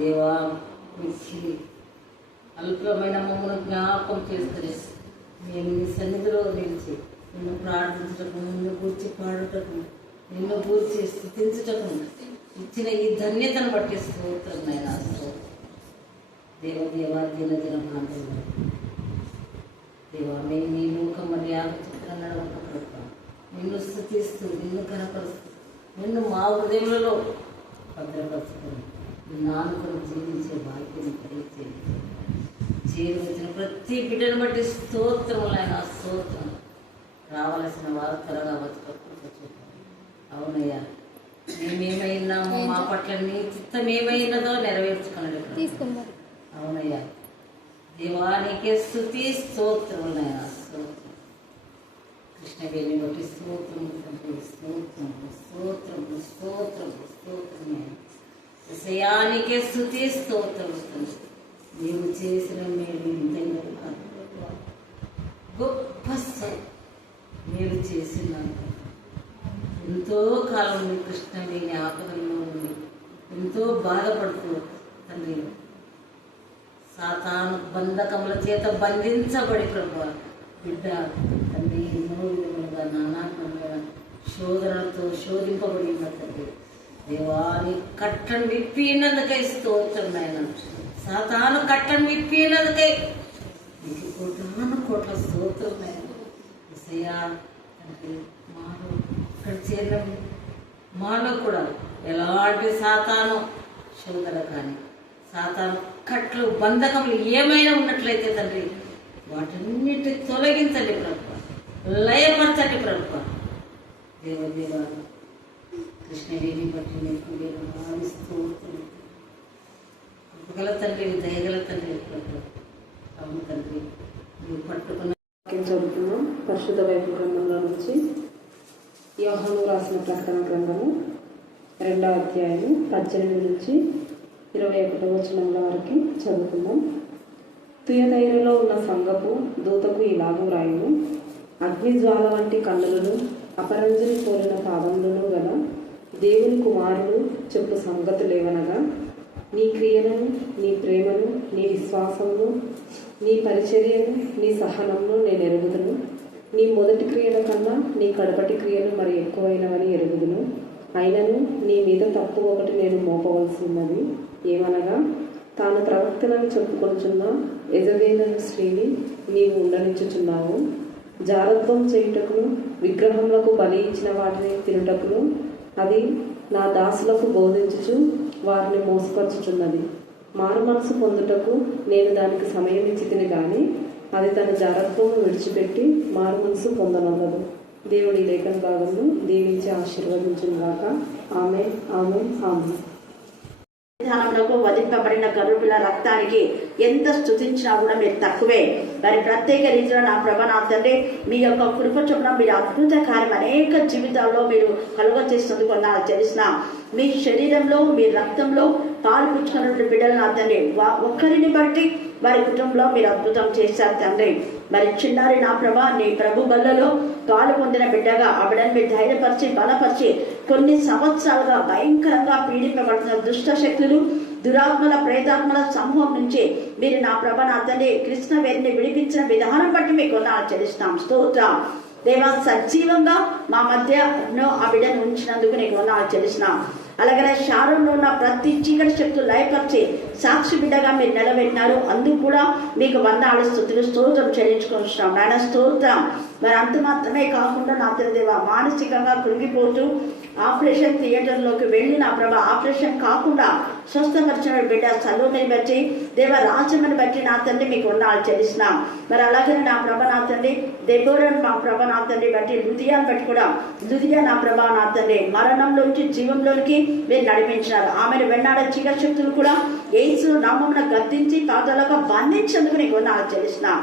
దేవా ఇచ్చి అల్పమైన మమ్మల్ని జ్ఞాపకం చేసుకుని మేము నీ సన్నిధిలో నిలిచి నిన్ను ప్రార్థించటకు, నిన్ను గూర్చి పాడుటకు, నిన్ను గూర్చి స్థుతించటకు ఇచ్చిన ఈ ధన్యతను బట్టి స్తోత్రం నాయనా. దేవా దిన బాంధవులు దేవా, మేము నీ లోకం మర్యాద చిత్రం నడవక నిన్ను స్థుతిస్తూ, నిన్ను కనపరుస్తూ, నిన్ను మా హృదయంలో భద్రపరుచుకొని నిన్ను ఆనుకొని జీవించే భాగ్యం కలిగించేది. వచ్చిన ప్రతి బిడ్డను బట్టి స్తోత్రములైన స్తోత్రం. రావలసిన వారు త్వరగా వచ్చేటప్పుడు అవునయ్యా, మేమేమైనామో మా పట్ల నీ చిత్తం ఏమైనదో నెరవేర్చుకున్నాడు. అవునయ్యా, దేవానికే స్తుతి స్తోత్రములైన స్తోత్రం. కృష్ణవేణి బట్టి స్తోత్రము తండ్రి, స్తోత్రము స్తోత్రము స్తోత్రము స్తోత్రమే. విషయానికే స్తుతి స్తోత్రము తండ్రి. నీవు చేసిన మేలు ఇంతైనా కాదు, గొప్ప మేలు చేసిన ఎంతో కాలం కృష్ణవేణి ఆపదల్లో ఉండి ఎంతో బాధపడుతూ తండ్రి సాతాను బంధకముల చేత బంధించబడి ప్రభు బిడ్డ తండ్రి ఎన్నో విధములుగా నానాత్మగా శోధనతో శోధింపబడి ఉన్న తండ్రి దేవాని కట్టను విప్పినందుకై స్తోత్రం నాయన. సాతాను కట్టను విప్పినందుకై నీకు కోట్ల స్తోత్రం నాయన. విషయా తండ్రి మాలో ఇక్కడ చేరిన మాలో కూడా ఎలాంటి సాతాను శోధన కానీ సాతాను కట్లు బంధకములు ఏమైనా ఉన్నట్లయితే తండ్రి వాటన్నిటి తొలగించండి ప్రభు, లయపరచండి ప్రభు. దేవదేవ కృష్ణవేణి బట్టి నీకు నేను భావిస్తూ కృపగల తండ్రి, దయగల తండ్రి ప్రభు. అవును తండ్రి, మీరు పట్టుకున్న చదువుతున్నాం పరిశుద్ధ బైబిల్ గ్రంథంలో నుంచి యోహాను రాసిన ప్రకటన గ్రంథము 2వ అధ్యాయము 18 నుంచి 21వ వచనముల వరకు చదువుకుందాం. తుయతైరలో ఉన్న సంఘపు దూతకు ఇలాగూ రాయును. అగ్నిజ్వాల వంటి కన్నులను అపరంజని పోలిన పాదములను గల దేవుని కుమారుడు చెప్పు సంగతులేవనగా, నీ క్రియలను, నీ ప్రేమను, నీ విశ్వాసమును, నీ పరిచర్యను, నీ సహనమును నేను ఎరుగుదును. నీ మొదటి క్రియల కన్నా నీ కడపటి క్రియలు మరి ఎక్కువైనవని ఎరుగుదును. అయినను నీ మీద తప్పు ఒకటి నేను మోపవలసి ఉన్నది. ఏమనగా, తాను ప్రవక్తలను చెప్పుకొనుచున్న యజబేలు స్త్రీని నీవు ఉండనిచ్చుచున్నావు. జారత్వం చేయుటకును విగ్రహములకు బలి ఇచ్చిన వాటిని తినుటకును అది నా దాసులకు బోధించుచు వారిని మోసపరచుచున్నది. మారు మనసు పొందుటకు నేను దానికి సమయం ఇచ్చితిని కానీ అది తన జారత్వము విడిచిపెట్టి మారు మనసు పొందనగదు. దేవుడి లేఖన భాగంలో దీవించి ఆశీర్వదించుగాక. ఆమేన్, ఆమేన్, ఆమేన్. విధానములకు వధింపబడిన గొర్రెపిల్ల రక్తానికి ఎంత స్తుతించినా కూడా మీరు తక్కువే. మరి ప్రత్యేక రీతిలో నా ప్రభ నా తండ్రి మీ యొక్క కృప చొప్పున మీరు అద్భుత కార్యం అనేక జీవితాల్లో మీరు కలుగ చేస్తున్నందుకు నాకు తెలిసిన మీ శరీరంలో మీ రక్తంలో పాలు పుచ్చుకున్నటువంటి బిడ్డలు నా తండ్రి ఒక్కరిని బట్టి వారి కుటుంబంలో మీరు అద్భుతం చేశారు తండ్రి. మరి చిన్నారి నా ప్రభా నీ ప్రభు బల్లలో పాలు పొందిన బిడ్డగా ఆ బిడ్డను మీరు ధైర్యపరిచి బలపరిచి కొన్ని సంవత్సరాలుగా భయంకరంగా పీడింపబడుతున్న దుష్ట శక్తులు దురాత్మల ప్రేతాత్మల సమూహం నుంచి మీరు నా ప్రభ నా తండ్రి కృష్ణవేణిని విడిపించిన విధానం బట్టి మీకు చెల్లిస్తాం. స్తోత్రం దేవా, సజీవంగా మా మధ్య ఆ బిడ్డను ఉంచినందుకు నీకు చెల్లిస్తున్నాం. అలాగనే శారంలో ఉన్న ప్రతి చీకటి శక్తులు లయపరిచి సాక్షి బిడ్డగా మీరు నిలబెట్టినారు. అందుకు కూడా మీకు వందనాలు స్తుతులు స్తోత్రం చెల్లించుకుంటున్నాం నాయన. స్తోత్రం. మరి అంత మాత్రమే కాకుండా నా దేవా మానసికంగా కృంగిపోతూ ఆపరేషన్ థియేటర్లోకి వెళ్ళి నా ప్రభ ఆపరేషన్ కాకుండా స్వస్థపరిచిన బిడ్డ చదువుని బట్టి దేవ రాజ్యమని బట్టి నా తండ్రి మీకు వందనాలు చెల్లిస్తున్నాం. మరి అలాగనే నా ప్రభ నా తండ్రి దెబోరాను మా ప్రభ నా తండ్రి బట్టి లుదియాను బట్టి కూడా లుదియా నా ప్రభ నా తండ్రి మరణంలోంచి జీవంలోనికి మీరు నడిపించినారు. ఆమెను వెన్నాడ చీకటి శక్తులు కూడా యేసు నామమున గద్దించి పాదాలుగా బంధించేందుకు నీకు వందనాలు చెల్లిస్తున్నాం.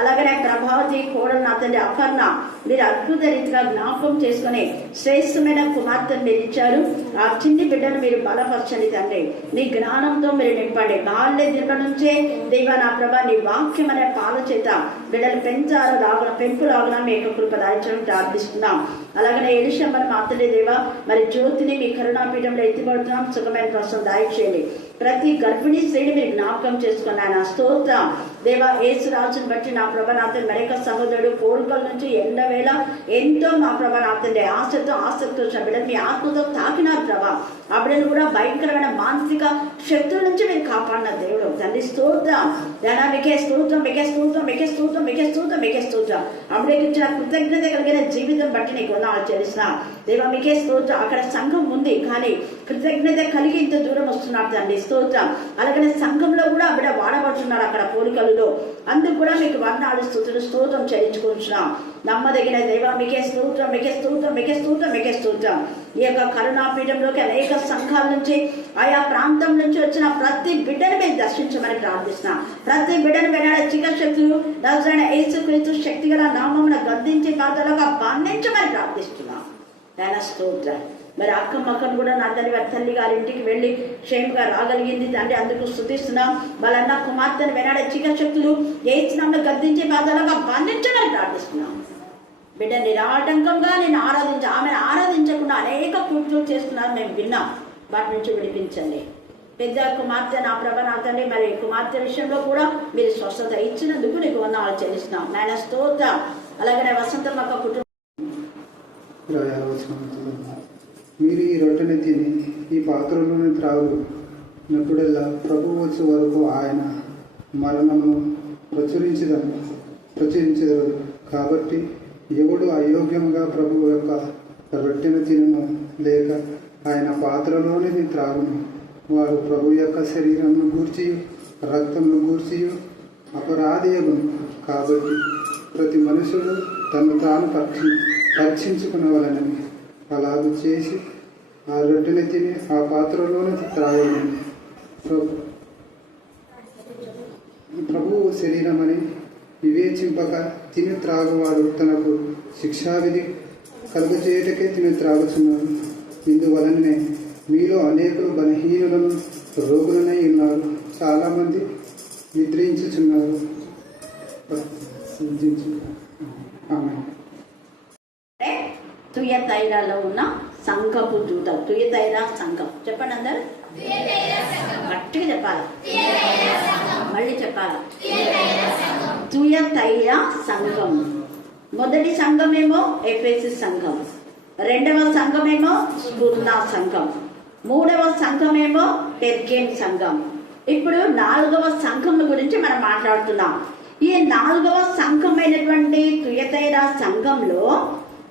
అలాగనే ప్రభావతి కోడలు నా తండ్రి అపర్ణ మీరు అద్భుత రీతిగా జ్ఞాపకం చేసుకుని శ్రేష్టమైన కుమార్తెను మీరు ఇచ్చారు. ఆ చిన్ని బిడ్డను మీరు బలపరచండి తండ్రి. నీ జ్ఞానంతో మీరు నింపండి. బాల్య దిన నుంచే దేవా నా ప్రభా నీ వాక్యం అనే పాల చేత బిడ్డలు పెంపులాగున మీ యొక్క కృప దాయించడం ప్రార్థిస్తున్నాం. అలాగనే ఎలిషమ్మని మా తండ్రి దేవా మరి జ్యోతిని మీ కరుణాపీఠంలో ఎత్తిపడుతున్నాం. సుఖమైన కోసం దాయిచేయండి. ప్రతి గర్భిణీ స్త్రీని మీరు జ్ఞాపకం చేసుకున్నాను. స్తోత్రం దేవా. యేసురాజుని బట్టి నా ప్రభానాథన్ మరొక సహోదరుడు కోరికల నుంచి ఎండవేళ ఎంతో మా ప్రభానాథండి ఆశతో ఆసక్తి వచ్చిన బిడ్డలు మీ ఆత్మతో తాకినారు ప్రభా. ఆ బిడ్డను కూడా భయంకరమైన మానసిక శక్తుల నుంచి మీరు కాపాడిన దేవుడు తండ్రి. స్తోత్రం దేనా. మీకే స్తోత్రం, మీకే స్తోత్రం, మీకే స్తోత్రం, మీకే స్తోత్రం, మీకే స్తోత్రం. అప్పుడేకి ఇచ్చిన కృతజ్ఞత కలిగిన జీవితం బట్టి నీకు వందనాలు చెల్లిస్తున్నా దేవా. మీకే స్తోత్రం. అక్కడ సంఘం ఉంది కానీ కృతజ్ఞత కలిగి ఇంత దూరం వస్తున్నాడు తండ్రి. స్తోత్రం. అలాగనే సంఘంలో కూడా ఆవిడ వాడబడుతున్నారు అక్కడ పోలికలలో. అందుకు కూడా మీకు వందనాలు స్తుతులు స్తోత్రం చెల్లించుకుంటున్నాం. నమ్మదగిన దేవా మీకే స్తోత్రం, మీకే స్తోత్రం, మీకే స్తోత్రం, మీకే స్తోత్రం. ఈ యొక్క కరుణాపీఠంలోకి అనేక సంఘాల నుంచి ఆయా ప్రాంతం నుంచి వచ్చిన ప్రతి బిడ్డను మేము దర్శించమని ప్రార్థిస్తున్నాం. ప్రతి బిడ్డను వెనాడే చికశక్తులు నజరైన యేసుక్రీస్తు శక్తి గల నామమున గద్దించి పాతలుగా బంధించమని ప్రార్థిస్తున్నాం. నాయన స్తోత్రం. మరి అక్కమ్మక్కను కూడా నా తల్లి గారి ఇంటికి వెళ్ళి క్షేమంగా రాగలిగింది తండ్రి. అందుకు స్తుతిస్తున్నాం. వాళ్ళన్న కుమార్తెను వెనాడే చికశక్తులు ఏసునామమున గద్దించి పాతలుగా బంధించమని ప్రార్థిస్తున్నాం. బిడ్డ నిరాటంకంగా నేను ఆమెను ఆరాధించకుండా అనేక పూజలు చేస్తున్నారు మేము విన్నాం. వాటి నుంచి విడిపించండి. పెద్ద కుమార్తె నా ప్రభానాథండి మరి కుమార్తె విషయంలో కూడా మీరు స్వస్థత ఇచ్చినందుకు నీకు వందనాలు చెల్లిస్తున్నాం నాయన స్తోత్రం. అలాగనే వసంతమ్మ కుటుంబం మీరు ఈ రొట్టెని తిని ఈ పాత్రలోని త్రాగునప్పుడల్లా ప్రభువు వచ్చే వరకు ఆయన మరణమును ప్రచురించదు. కాబట్టి ఎవడు అయోగ్యంగా ప్రభువు యొక్క రొట్టెను తినను లేక ఆయన పాత్రలోనే త్రాగును వారు ప్రభు యొక్క శరీరమును గూర్చి రక్తమును గూర్చి అపరాధేయులను. కాబట్టి ప్రతి మనుషుడు తను తాను పరీక్షించుకునవలనని అలాగూ చేసి ఆ రొట్టెని తిని ఆ పాత్రలోనే త్రాగలను. ప్రభువు శరీరమని వివేచింపక తిని త్రాగువాడు తనకు శిక్షావిధి కలుగచేయటకే తిని త్రాగుచున్నాడు. ఇందువలననే మీలో అనేకులు బలహీనులను రోగులనై ఉన్నారు. చాలామంది నిద్రించుచున్నారు. తుయతైరాలో ఉన్న సంఘపు దూత. తుయతైరా సంఘం చెప్పండి అందరు గట్టిగా చెప్పాలి. మళ్ళీ చెప్పాలి. తుయతైరా సంఘం. మొదటి సంఘమేమో ఎఫెసు సంఘం, రెండవ సంఘమేమో స్ఫూర్ణ సంఘం, మూడవ సంఘమేమో పెర్గేన్ సంఘం. ఇప్పుడు నాలుగవ సంఘం గురించి మనం మాట్లాడుతున్నాం. ఈ నాలుగవ సంఘమైనటువంటి తుయతైరా సంఘంలో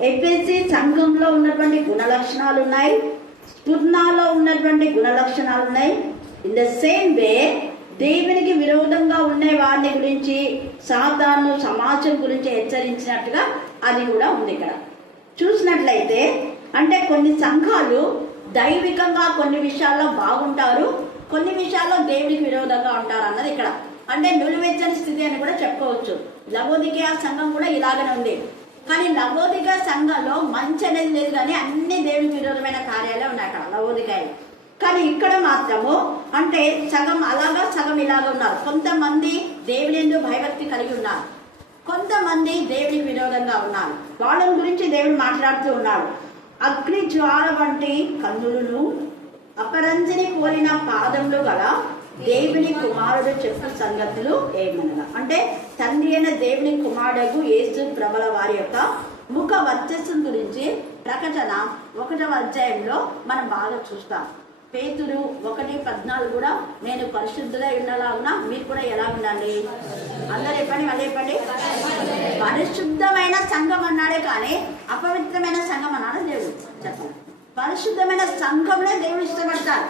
ఎఫెసీ సంఘంలో ఉన్నటువంటి గుణ లక్షణాలు ఉన్నాయి, స్ఫుర్ణలో ఉన్నటువంటి గుణ లక్షణాలు ఉన్నాయి. ఇన్ ద సేమ్ వే దేవునికి విరోధంగా ఉండే వారిని గురించి సాతాను సమాజం గురించి హెచ్చరించినట్టుగా అది కూడా ఉంది. ఇక్కడ చూసినట్లయితే అంటే కొన్ని సంఘాలు దైవికంగా కొన్ని విషయాల్లో బాగుంటారు, కొన్ని విషయాల్లో దేవునికి విరోధంగా ఉంటారు అన్నది ఇక్కడ అంటే నిలువెచ్చని స్థితి అని కూడా చెప్పుకోవచ్చు. లవోదికయ సంఘం కూడా ఇలాగనే ఉంది. కానీ లవోదిక సంఘంలో మంచి అనేది లేదు, కానీ అన్ని దేవునికి విరోధమైన కార్యాలే ఉన్నాయి అక్కడ లవోదికయలు. కానీ ఇక్కడ మాత్రము అంటే సగం అలాగా సగం ఇలాగా ఉన్నారు. కొంతమంది దేవుని యందు భయభక్తి కలిగి ఉన్నారు, కొంతమంది దేవునికి విరోధంగా ఉన్నారు. వాళ్ళని గురించి దేవుడు మాట్లాడుతూ ఉన్నాడు. అగ్ని జ్వాల వంటి కన్నులను అపరంజిని కోరిన పాదములు గల దేవుని కుమారుడు చెప్పు సంగతులు ఏమనగా అంటే తండ్రి అయిన దేవుని కుమారుడు యేసు ప్రభుల వారి యొక్క ముఖ వర్చస్సు గురించి ప్రకటన 1వ అధ్యాయంలో మనం బాగా చూస్తాం. పేతురు 1:14 కూడా నేను పరిశుద్ధులై ఉండలాగునా మీరు కూడా ఎలా ఉండాలి అందరూ చెప్పండి, మళ్ళీ చెప్పండి. పరిశుద్ధమైన సంఘం అన్నాడే కానీ అపవిత్రమైన సంఘం అన్నాడు దేవుడు. చెప్పండి, పరిశుద్ధమైన సంఘంలో దేవుడు ఇష్టపడతాడు.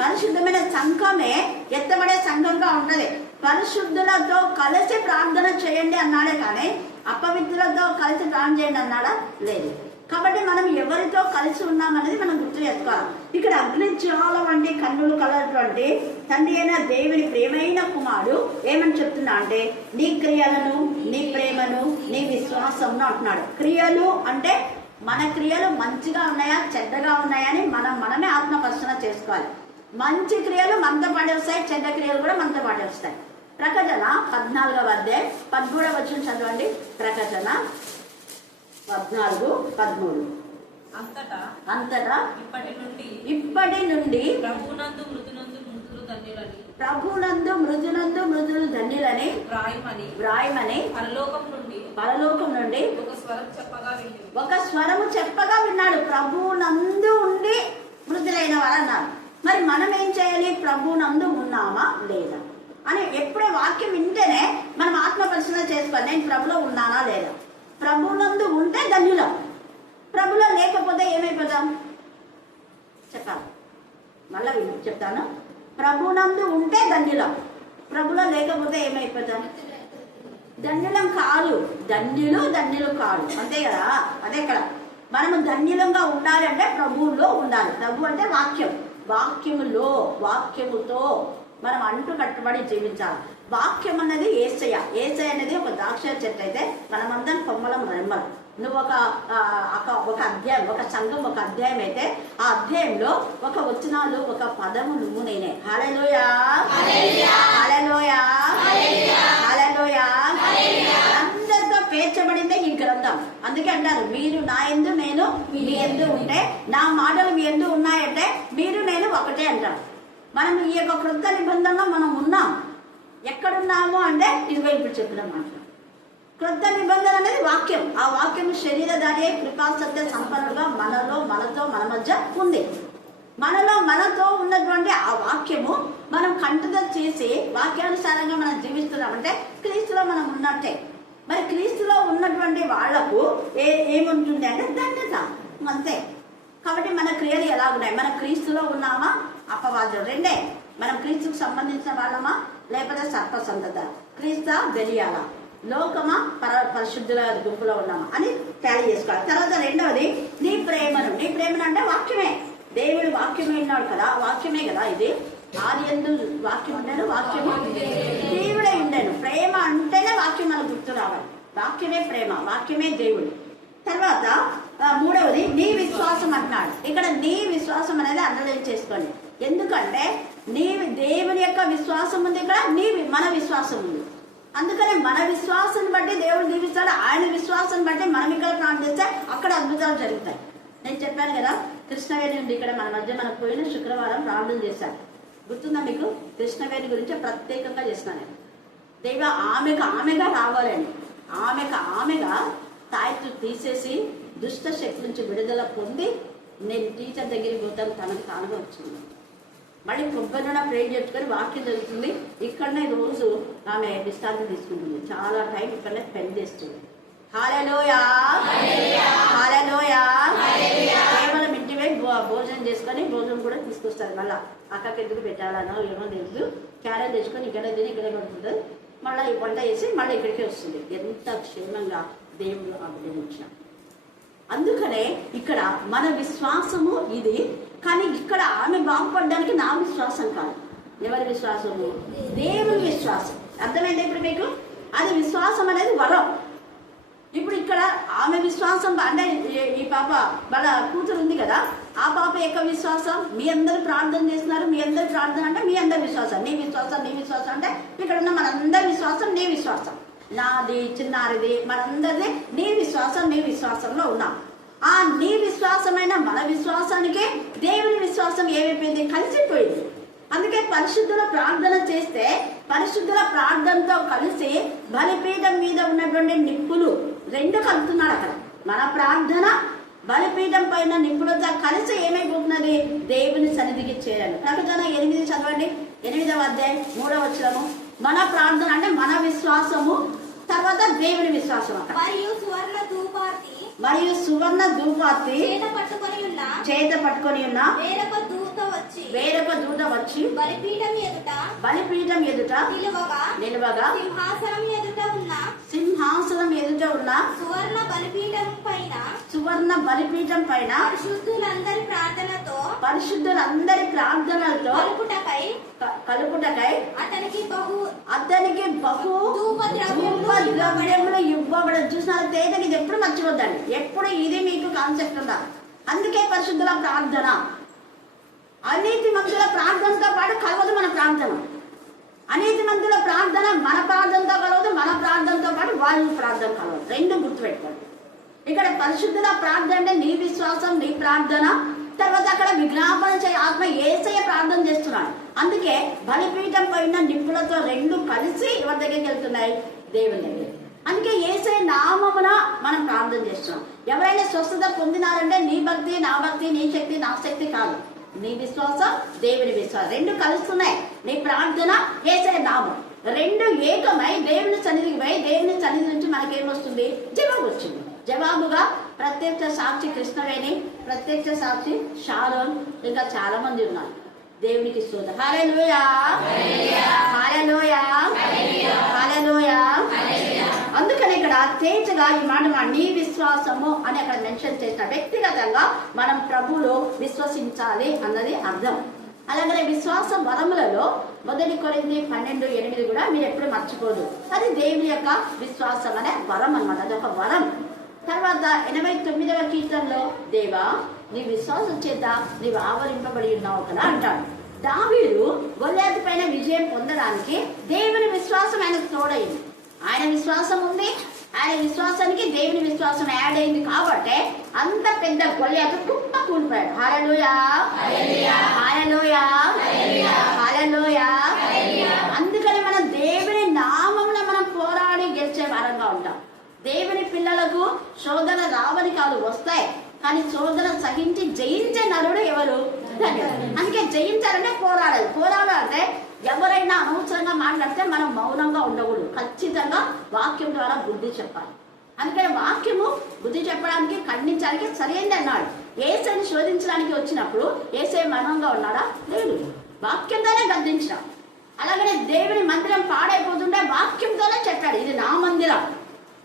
పరిశుద్ధమైన సంఘమే ఎత్తబడే సంఘంగా ఉంటది. పరిశుద్ధులతో కలిసి ప్రార్థన చేయండి అన్నాడే కానీ అపవిత్రులతో కలిసి ప్రార్థన చేయండి అన్నాడా? లేదు. కాబట్టి మనం ఎవరితో కలిసి ఉన్నామనేది మనం గుర్తు చేసుకోవాలి. ఇక్కడ అగ్ని జ్వాల వంటి కన్నులు కలటువంటి తండ్రి అయిన దేవుని ప్రేమైన కుమారుడు ఏమని చెప్తున్నా అంటే నీ క్రియలను, నీ ప్రేమను, నీ విశ్వాసమును అంటున్నాడు. క్రియలు అంటే మన క్రియలు మంచిగా ఉన్నాయా చెడ్డగా ఉన్నాయా అని మనమే ఆత్మపరిశీలన చేసుకోవాలి. మంచి క్రియలు మనతో పాటు వస్తాయి, చెడ్డ క్రియలు కూడా మనతో పాటు వస్తాయి. ప్రకటన 14వ అధ్యాయం 13వ వచనం చదవండి. ప్రకటన 14:13 అంతటా ఇప్పటి నుండి ప్రభువునందు మృతులందరూ ప్రభునందు మృదులు ధన్యులని వ్రాయమని పరలోకం నుండి ఒక స్వరము చెప్పగా విన్నాడు. ప్రభునందు ఉండి మృదులైన వారు అన్నారు. మరి మనం ఏం చేయాలి? ప్రభునందు ఉన్నామా లేదా అని ఎప్పుడే వాక్యం వింటేనే మనం ఆత్మ పరిశీలన చేసుకోవాలి. నేను ప్రభులో ఉన్నానా లేదా? ప్రభునందు ఉంటే ధన్యులం. ప్రభులో లేకపోతే ఏమైపోతాం చెప్పాలి. మళ్ళా చెప్తాను. ప్రభునందు ఉంటే ధన్యులం, ప్రభులో లేకపోతే ఏమైపోతాం? ధన్యులం కాదు. ధన్యులు కాదు, అంతే కదా. అదే ఇక్కడ మనము ధన్యులంగా ఉండాలి అంటే ప్రభువులో ఉండాలి. ప్రభు అంటే వాక్యం, వాక్యముతో మనం అంటు కట్టుబడి జీవించాలి. వాక్యం అన్నది ఏసయ్య అనేది ఒక ద్రాక్ష చెట్టు అయితే మనమందరం కొమ్మలం రెమ్మలు. నువ్వు ఒక అధ్యాయం, ఒక సంఘం ఒక అధ్యాయం అయితే ఆ అధ్యాయంలో ఒక వచనాలు ఒక పదము నువ్వు నేనే. హల్లెలూయా హల్లెలూయా హల్లెలూయా. అందరితో పేర్చబడిందే ఈ గ్రంథం. అందుకే అంటారు మీరు నా యందు నేను మీ యందు ఉంటే, నా మాటలు మీ యందు ఉన్నాయంటే మీరు నేను ఒకటే అంటారు. మనం ఈ యొక్క క్రొత్త నిబంధనలో మనం ఉన్నాం. ఎక్కడున్నాము అంటే ఇదిగో ఇప్పుడు చెప్పిన మాట. క్రొత్త నిబంధన అనేది వాక్యం. ఆ వాక్యం శరీరధారి కృపా సత్య సంపన్నుడుగా మనతో మన మధ్య ఉంది. మనతో ఉన్నటువంటి ఆ వాక్యము మనం కంఠత చేసి వాక్యానుసారంగా మనం జీవిస్తున్నామంటే క్రీస్తులో మనం ఉన్నట్టే. మరి క్రీస్తులో ఉన్నటువంటి వాళ్లకు ఏముంటుంది అంటే ధన్యత, అంతే. కాబట్టి మన క్రియలు ఎలా ఉన్నాయి? మన క్రీస్తులో ఉన్నామా? అపవాదులు రెండే. మనం క్రీస్తుకు సంబంధించిన వాళ్ళమా లేకపోతే సర్ప సంతత? క్రీస్తా బెలియాలా, లోకమా పరిశుద్ధుల గుంపులో ఉన్నామా అని తయారు చేసుకోవాలి. తర్వాత రెండవది నీ ప్రేమను అంటే వాక్యమే. దేవుడు వాక్యమే ఉన్నాడు కదా, వాక్యమే కదా ఇది. ఆది యందు వాక్యం ఉండేను, వాక్యము దేవుడే ఉండేను. ప్రేమ అంటేనే వాక్యం మనకు గుర్తు రావాలి. వాక్యమే ప్రేమ, వాక్యమే దేవుడు. తర్వాత మూడవది నీ విశ్వాసం అంటున్నాడు. ఇక్కడ నీ విశ్వాసం అనేది అండర్లైన్ చేసుకోండి. ఎందుకంటే దేవుని యొక్క విశ్వాసం ఉంది, ఇక్కడ మన విశ్వాసం ఉంది. అందుకనే మన విశ్వాసం బట్టి దేవుడు దీవిస్తాడు. ఆయన విశ్వాసం బట్టి మనం ఇక్కడ ప్రార్థిస్తే అక్కడ అద్భుతాలు జరుగుతాయి. నేను చెప్పాను కదా, కృష్ణవేణి ఉంది ఇక్కడ మన మధ్య. మనకు పోయిన శుక్రవారం ప్రార్థన చేశాను, గుర్తుందా మీకు? కృష్ణవేణి గురించి ప్రత్యేకంగా చేసినాను నేను. దైవ ఆమెగా రావాలని, ఆమెగా తాయత్తు తీసేసి దుష్ట శక్తి నుంచి విడుదల పొంది నేను టీచర్ దగ్గరికి పోతాను, తనకు తానుగా వచ్చింది. మళ్ళీ కొబ్బరిన ప్రే చేసుకొని వాక్యం జరుగుతుంది. ఇక్కడనే రోజు ఆమె విశ్రాంతి తీసుకుంటుంది. చాలా టైం ఇక్కడనే స్పెండ్ చేస్తుంది. హల్లెలూయా హల్లెలూయా. కేవలం ఇంటివే భోజనం చేసుకొని భోజనం కూడా తీసుకొస్తారు. మళ్ళీ అక్కకి ఎందుకు పెట్టాలనో ఏమో తెలుసు. క్యారెట్ తెచ్చుకొని ఇక్కడే తిని ఇక్కడే పడుతుంది. మళ్ళీ ఈ వంట చేసి మళ్ళీ ఇక్కడికే వస్తుంది. ఎంత క్షేమంగా దేవుడు ఆవిడ. అందుకనే ఇక్కడ మన విశ్వాసము ఇది. కానీ ఇక్కడ ఆమె బాగుపడడానికి నా విశ్వాసం కాదు. ఎవరి విశ్వాసము? దేవుని విశ్వాసం. అర్థమైంది ఇప్పుడు మీకు? అది విశ్వాసం అనేది వరం. ఇప్పుడు ఇక్కడ ఆమె విశ్వాసం అంటే ఈ పాప వాళ్ళ కూతురు ఉంది కదా, ఆ పాప యొక్క విశ్వాసం. మీ అందరు ప్రార్థన చేస్తున్నారు, మీ అందరి ప్రార్థన అంటే మీ అందరి విశ్వాసం. నీ విశ్వాసం అంటే ఇక్కడ ఉన్న మనందరి విశ్వాసం నీ విశ్వాసం. నాది చిన్నారిది మనందరిది నీ విశ్వాసంలో ఉన్నాం. ఆ నీ విశ్వాసమైన మన విశ్వాసానికి దేవుని విశ్వాసం ఏమైపోయింది? కలిసిపోయింది. అందుకే పరిశుద్ధుల ప్రార్థన చేస్తే పరిశుద్ధుల ప్రార్థనతో కలిసి బలిపీఠం మీద ఉన్నటువంటి నిప్పులు రెండు కలుపుతున్నాడు అక్కడ. మన ప్రార్థన బలిపీఠం పైన నిప్పులతో కలిసి ఏమైపోతున్నది? దేవుని సన్నిధికి చేరాను. ప్రకటన 8 చదవండి, 8వ అధ్యాయం 3వ వచనము. మన ప్రార్థన అంటే మన విశ్వాసము, తర్వాత దేవుని విశ్వాసం. మరియు సువర్ణ ధూపార్తి చేత పట్టుకొని ఉన్న వేరొక దూత వచ్చి బలిపీఠం ఎదుట నిలువగా సింహాసనం ఎదుట ఉన్న సువర్ణ బలిపీఠం పైన పరిశుద్ధులందరి ప్రార్థనలతో కలుపుటకై అతనికి బహు ధూపద్రవ్యములు ఇవ్వబడి. చూసిన తేదకి ఇది ఎప్పుడు మర్చిపోద్దండి, ఎప్పుడు ఇది మీకు కాన్సెప్ట్ ఉండాలి. అందుకే పరిశుద్ధుల ప్రార్థన అనీతి మంతుల ప్రార్థనతో పాటు కలవదు మన ప్రార్థన. అనీతి మంతుల ప్రార్థన మన ప్రార్థనతో కలవదు, మన ప్రార్థనతో పాటు వాళ్ళ ప్రార్థన కలవదు. రెండు గుర్తుపెట్టుకోండి. ఇక్కడ పరిశుద్ధుల ప్రార్థన అంటే నీ విశ్వాసం, నీ ప్రార్థన, తర్వాత అక్కడ విజ్ఞాపన చేయ ఆత్మ యేసయ్య ప్రార్థన చేస్తున్నాడు. అందుకే బలిపీఠం పైన నిప్పులతో రెండు కలిసి ఎవరి దగ్గరికి వెళ్తున్నాయి? దేవుని దగ్గర. అందుకే యేసయ్య నామమున మనం ప్రార్థన చేస్తున్నాం. ఎవరైనా స్వస్థత పొందినారంటే నీ భక్తి నా భక్తి, నీ శక్తి నా శక్తి కాదు, నీ విశ్వాసం దేవుని విశ్వాసం రెండు కలుస్తున్నాయి. నీ ప్రార్థన యేసయ్య నామం రెండు ఏకమై దేవుని సన్నిధికి పోయి దేవుని సన్నిధి నుంచి మనకేమొస్తుంది? జవాబు వచ్చింది. జవాబుగా ప్రత్యక్ష సాక్షి కృష్ణవేణి, ప్రత్యక్ష సాక్షి షారోన్, ఇంకా చాలా మంది ఉన్నారు. దేవునికి స్తోత్రం. హల్లెలూయా హల్లెలూయా హల్లెలూయా. అందుకని ఇక్కడ తేజగా ఈ మాట నీ విశ్వాసము అని అక్కడ మెన్షన్ చేసిన వ్యక్తిగతంగా మనం ప్రభువులో విశ్వసించాలి అన్నది అర్థం. అలాగే విశ్వాస వరములలో 1 కొరింథీ 12:8 కూడా మీరు ఎప్పుడు మర్చిపోదు. అది దేవుని యొక్క విశ్వాసం అనే వరం అన్నమాట, అది ఒక వరం. తర్వాత 89వ కీర్తనలో దేవా నీ విశ్వాసం చేత నీవు ఆవరింపబడి ఉన్నావు కదా అంటాడు. దావీదు గొల్యాతు పైన విజయం పొందడానికి దేవుని విశ్వాసం ఆయనకు తోడైంది. ఆయన విశ్వాసం ఉంది, ఆయన విశ్వాసానికి దేవుని విశ్వాసం యాడ్ అయింది కాబట్టి అంత పెద్ద గొల్యాతు కుప్ప కూలిపోయాడు. హల్లెలూయా హల్లెలూయా హల్లెలూయా. అందుకని మనం దేవుని నామమున మనం పోరాడి గెలిచే వారంగా ఉంటాం. దేవుని పిల్లలకు శోధన రావని కాదు, వస్తాయి, కానీ శోధన సహించి జయించే నరుడు ఎవరు? అందుకే జయించాలంటే పోరాడాలి. పోరాడాలంటే ఎవరైనా అనవసరంగా మాట్లాడితే మనం మౌనంగా ఉండకూడదు, ఖచ్చితంగా వాక్యం ద్వారా బుద్ధి చెప్పాలి. అందుకని వాక్యము బుద్ధి చెప్పడానికి, ఖండించడానికి సరైనది అన్నాడు. యేసయ్యని శోధించడానికి వచ్చినప్పుడు యేసయ్య మౌనంగా ఉన్నాడా? లేదు, వాక్యంతోనే గద్దించాడు. అలాగనే దేవుని మందిరం పాడైపోతుంటే వాక్యంతోనే చెప్పాడు, ఇది నా మందిరం.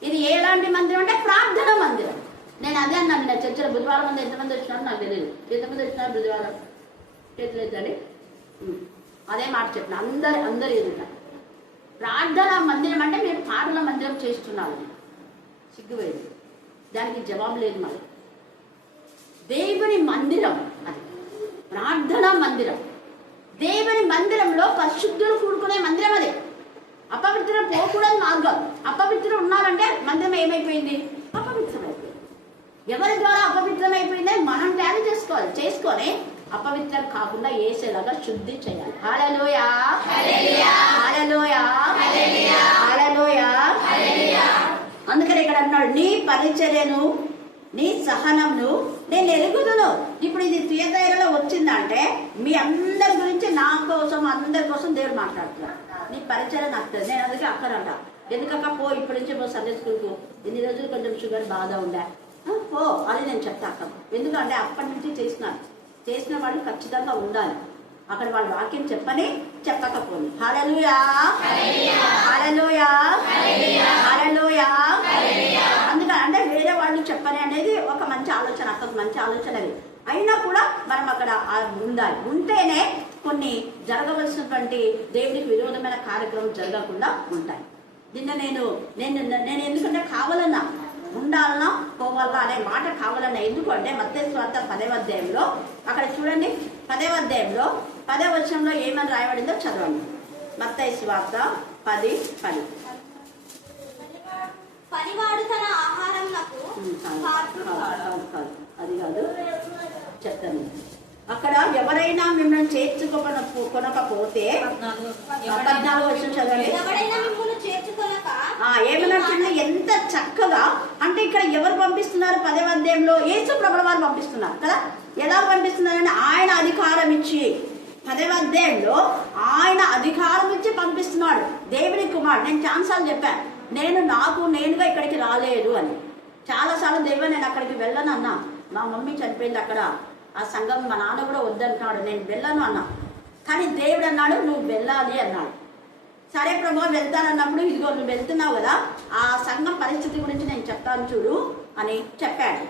ఇది ఎలాంటి మందిరం అంటే ప్రార్థన మందిరం. నేను అదే అన్నాను, నా చర్చలో బుధవారం మంది ఎంతమంది వచ్చినారో నాకు తెలియదు. ఎంతమంది వచ్చినారు బుధవారం? చేతులు ఎత్తండి. అదే మాట చెప్పిన అందరు ఎదుట ప్రార్థన మందిరం అంటే మీరు పాటల మందిరం చేస్తున్నారు, సిగ్గుపోయింది, దానికి జవాబు లేదు. మరి దేవుని మందిరం అది ప్రార్థన మందిరం. దేవుని మందిరంలో పరిశుద్ధులు కూడుకునే మందిరం అది. అపవిత్రం పోకూడని మార్గం. అపవిత్రం ఉన్నారంటే మందిరం ఏమైపోయింది? అపవిత్రమైపోయింది. ఎవరి ద్వారా అపవిత్రమైపోయింది మనం టాలీ చేసుకొని అపవిత్రం కాకుండా యేసేలాగా శుద్ధి చేయాలి. హల్లెలూయా హల్లెలూయా హల్లెలూయా. అందుకని ఇక్కడ అన్నాడు, నీ పరిచర్యను నీ సహనంను నేను ఎరుగుదును. ఇప్పుడు ఇది థియేటర్లో వచ్చిందంటే మీ అందరి గురించి, నా కోసం, అందరి కోసం దేవుడు మాట్లాడుతున్నాడు. నీ పరిచయం నాకు తెలుసు. నేను అందుకే అక్కడంట, ఎందుకక్క పో, ఇప్పటి నుంచి పో సండే స్కూల్కు, ఎన్ని రోజులు కొంచెం షుగర్ బాధ ఉండే పో అని నేను చెప్తా అక్క. ఎందుకంటే అప్పటి నుంచి చేసిన వాళ్ళు ఖచ్చితంగా ఉండాలి అక్కడ. వాళ్ళు వాక్యం చెప్పకపోండి. హల్లెలూయా హల్లెలూయా హల్లెలూయా. అందుకని అంటే వేరే వాళ్ళు చెప్పని అనేది ఒక మంచి ఆలోచన, అక్కకు మంచి ఆలోచన అది. అయినా కూడా మనం అక్కడ ఉండాలి. ఉంటేనే కొన్ని జరగవలసినటువంటి దేవునికి విరోధమైన కార్యక్రమం జరగకుండా ఉంటాయి. నిన్న నేను ఎందుకంటే కావాలన్నా, ఉండాలన్నా పోవాలన్నా అనే మాట కావాలన్నా. ఎందుకంటే మత్తయి సువార్త 10వ అధ్యాయంలో అక్కడ చూడండి, 10వ అధ్యాయంలో 10వ వచనంలో ఏమని రాయబడిందో చదవండి. మత్తయి సువార్త 10:10. పనివాడు తన ఆహారమునకు అది కాదు, చెప్తాను. అక్కడ ఎవరైనా మిమ్మల్ని చేర్చుకొనకపోతే 14వ వచనం చదవండి. ఏమన్నట్టు ఎంత చక్కగా అంటే ఇక్కడ ఎవరు పంపిస్తున్నారు? 10వ అధ్యాయంలో యేసు ప్రభువు వారు పంపిస్తున్నారు కదా. ఎలా పంపిస్తున్నారంటే ఆయన అధికారం ఇచ్చి, 10వ అధ్యాయంలో ఆయన అధికారం ఇచ్చి పంపిస్తున్నాడు. దేవుని కుమారుడు. నేను చాలాసార్లు చెప్పాను, నేనుగా ఇక్కడికి రాలేదు అని. చాలాసార్లు దేవా నేను అక్కడికి వెళ్ళను అన్నా. మా మమ్మీ చనిపోయింది అక్కడ, ఆ సంఘం మా నాన్న కూడా వద్దంటున్నాడు, నేను వెళ్ళను అన్నా. కానీ దేవుడు అన్నాడు నువ్వు వెళ్ళాలి అన్నాడు. సరే ప్రభు వెళ్తానన్నప్పుడు ఇదిగో నువ్వు వెళ్తున్నావు కదా, ఆ సంఘం పరిస్థితి గురించి నేను చెప్తాను చూడు అని చెప్పాడు.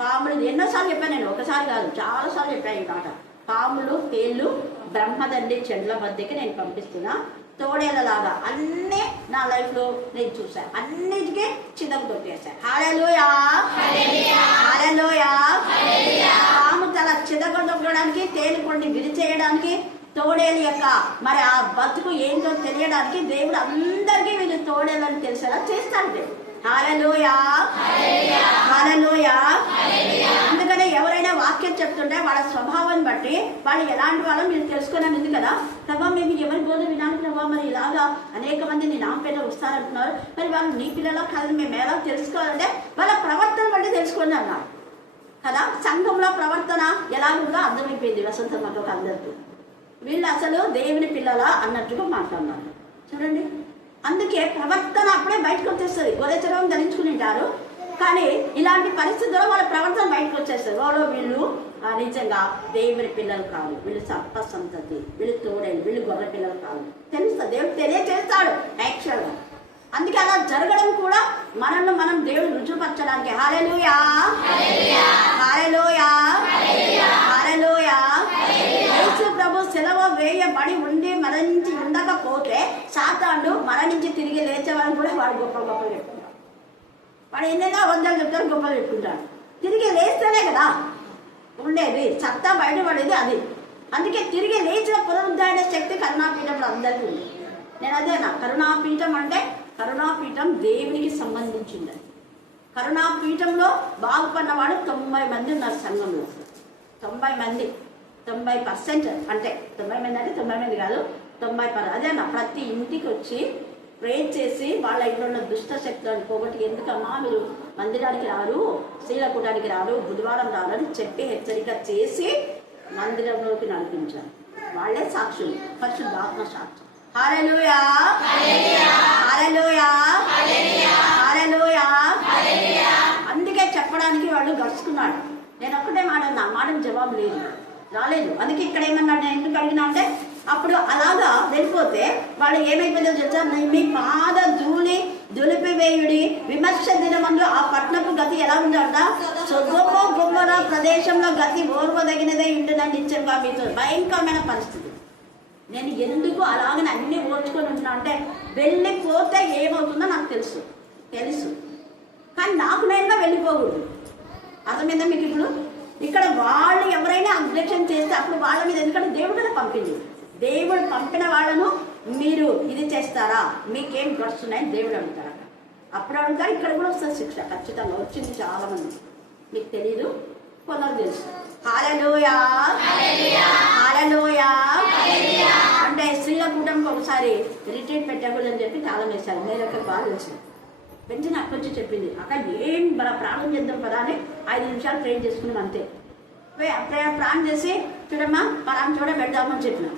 పాములు ఎన్నోసార్లు చెప్పాను నేను, ఒకసారి కాదు చాలాసార్లు చెప్పాను ఈ మాట. పాములు, తేళ్ళు, బ్రహ్మదండి చెట్ల మధ్యకి నేను పంపిస్తున్నా. తోడేళ్ళలాగా అన్నీ నా లైఫ్లో నేను చూసాను, అన్నిటికీ చిన్నకు దొరికేశాను. హల్లెలూయా హల్లెలూయా. పాము తల చిదగొట్టడానికి, తేలు కొన్ని విరిచేయడానికి, తోడేలు యొక్క ఆ బతుకు ఏంటో తెలియడానికి దేవుడు అందరికీ వీళ్ళు తోడేళ్ళని తెలిసేలా చేస్తాడు. దేవుడు హల్లెలూయా, హల్లెలూయా. అందుకనే ఎవరైనా వాక్యం చెప్తుంటే వాళ్ళ స్వభావాన్ని బట్టి వాళ్ళు ఎలాంటి వాళ్ళో మీరు తెలుసుకున్నాను. ఉంది కదా ప్రభావ, మేము ఎవరి బోధ వినాలి ప్రభావ, మరి ఇలాగా అనేక మంది నీ నామ పేరు వస్తారంటున్నారు, మరి వాళ్ళు నీ పిల్లలు కాదు మేము ఎలా తెలుసుకోవాలంటే వాళ్ళ ప్రవర్తన బట్టి తెలుసుకోండి అన్నారు కదా. సంఘంలో ప్రవర్తన ఎలా ఉందో అర్థమైపోయింది వసంత మాకు అందరికీ. వీళ్ళు అసలు దేవుని పిల్లలా అన్నట్టుగా మాట్లాడినారు చూడండి. అందుకే ప్రవర్తన అప్పుడే బయటకు వచ్చేస్తుంది. గొర్రెచరం ధరించుకుని ఉంటారు, కానీ ఇలాంటి పరిస్థితుల్లో వాళ్ళ ప్రవర్తన బయటకు వచ్చేస్తుంది. వాళ్ళు వీళ్ళు నిజంగా దేవుని పిల్లలు కాదు, వీళ్ళు సర్ప సంతతి, వీళ్ళు తోడేలు, వీళ్ళు గొర్రె పిల్లలు కాదు తెలుస్తుంది. దేవుడు తెలియజేస్తాడు యాక్చువల్గా. అందుకే అలా జరగడం కూడా మనల్ని మనం దేవుడు రుజువుపరచడానికి. హల్లెలూయా, హల్లెలూయా, హల్లెలూయా. యేసు ప్రభు సెలవు వేయబడి ఉండి మరణించి ఉండకపోతే సాతానుడు మరణించి తిరిగి లేచేవాడు కూడా వాడు గొప్పలు చెప్పుకుంటాడు. వాడు ఎన్నైనా వందలు చెప్తారు, గొప్పలు చెప్పుకుంటాడు. తిరిగి లేస్తేనే కదా ఉండేది, సత్తా బయటపడేది అది. అందుకే తిరిగి లేచిన పునరుద్ధరణ శక్తి కరుణాపీఠంలో అందరికీ ఉంది. నేను అదేనా కరుణాపీఠం అంటే, కరుణాపీఠం దేవునికి సంబంధించింది. కరుణాపీఠంలో బాగుపడినవాడు 90 మంది ఉన్నారు సంఘంలో. 90 మంది, 90% అంటే 90 మంది అంటే 90 మంది కాదు, 90%. అదేనా ప్రతి ఇంటికి వచ్చి ప్రే చేసి వాళ్ళ ఇంట్లో ఉన్న దుష్ట శక్తులను పోగొట్టి, ఎందుకమ్మా మీరు మందిరానికి రారు, శ్రీలకూటానికి రారు, బుధవారం రారు అని చెప్పి హెచ్చరిక చేసి మందిరంలోకి నడిపించారు. వాళ్ళే సాక్షులు, పరిశుద్ధాత్మ సాక్షి. హల్లెలూయా, హల్లెలూయా, హల్లెలూయా. అందుకే చెప్పడానికి వాళ్ళు గడుచుకున్నాడు. నేను ఒక్కటే మాట నా మాటకు జవాబు రాలేదు. అందుకే ఇక్కడ ఏమన్నాడు, నేను ఎందుకు అడిగినా అంటే, అప్పుడు అలాగా వెళ్ళిపోతే వాళ్ళు ఏమైపోయిందో తెలుసా, మీ పాద దులిపివేయుడి విమర్శ దినమందు ఆ పట్టణపు గతి ఎలా ఉందంట, సొదొమ గొమొర్రా ప్రదేశంలో గతి ఓర్వదగినదే ఉంటుందని నిత్యంగా మీతో. భయంకరమైన పరిస్థితి. నేను ఎందుకు అలాగని అన్ని ఓర్చుకొని ఉంటున్నా అంటే, వెళ్ళిపోతే ఏమవుతుందో నాకు తెలుసు కానీ నాకు నేనుగా వెళ్ళిపోకూడదు. అర్థమైందా మీకు? ఇప్పుడు ఇక్కడ వాళ్ళు ఎవరైనా అబ్జెక్షన్ చేస్తే అప్పుడు వాళ్ళ మీద, ఎందుకంటే దేవుడు పంపింది, దేవుడు పంపిన వాళ్ళను మీరు ఇది చేస్తారా, మీకేం గడుస్తున్నాయని దేవుడు అడుగుతారు. అప్పుడు అడుగుతారు. ఇక్కడ కూడా వస్తుంది శిక్ష, ఖచ్చితంగా వచ్చింది చాలా మంది. మీకు తెలీదు, కొందరు తెలుసు. హల్లెలూయా, హల్లెలూయా. అంటే స్త్రీల కూటమికి ఒకసారి రిట్రీట్ పెట్టకూడదని చెప్పి చాలా వేశారు. నేను అక్కడ బాగా తెలిసింది. వెంటనే అక్కడి నుంచి చెప్పింది, అక్కడ ఏం మన ప్రాణం చేద్దాం పదా అని 5 నిమిషాలు ట్రైన్ చేసుకున్నాం అంతే. ప్రాణం చేసి చూడమ్మా పలానా చూడ పెడదామని చెప్పినాం.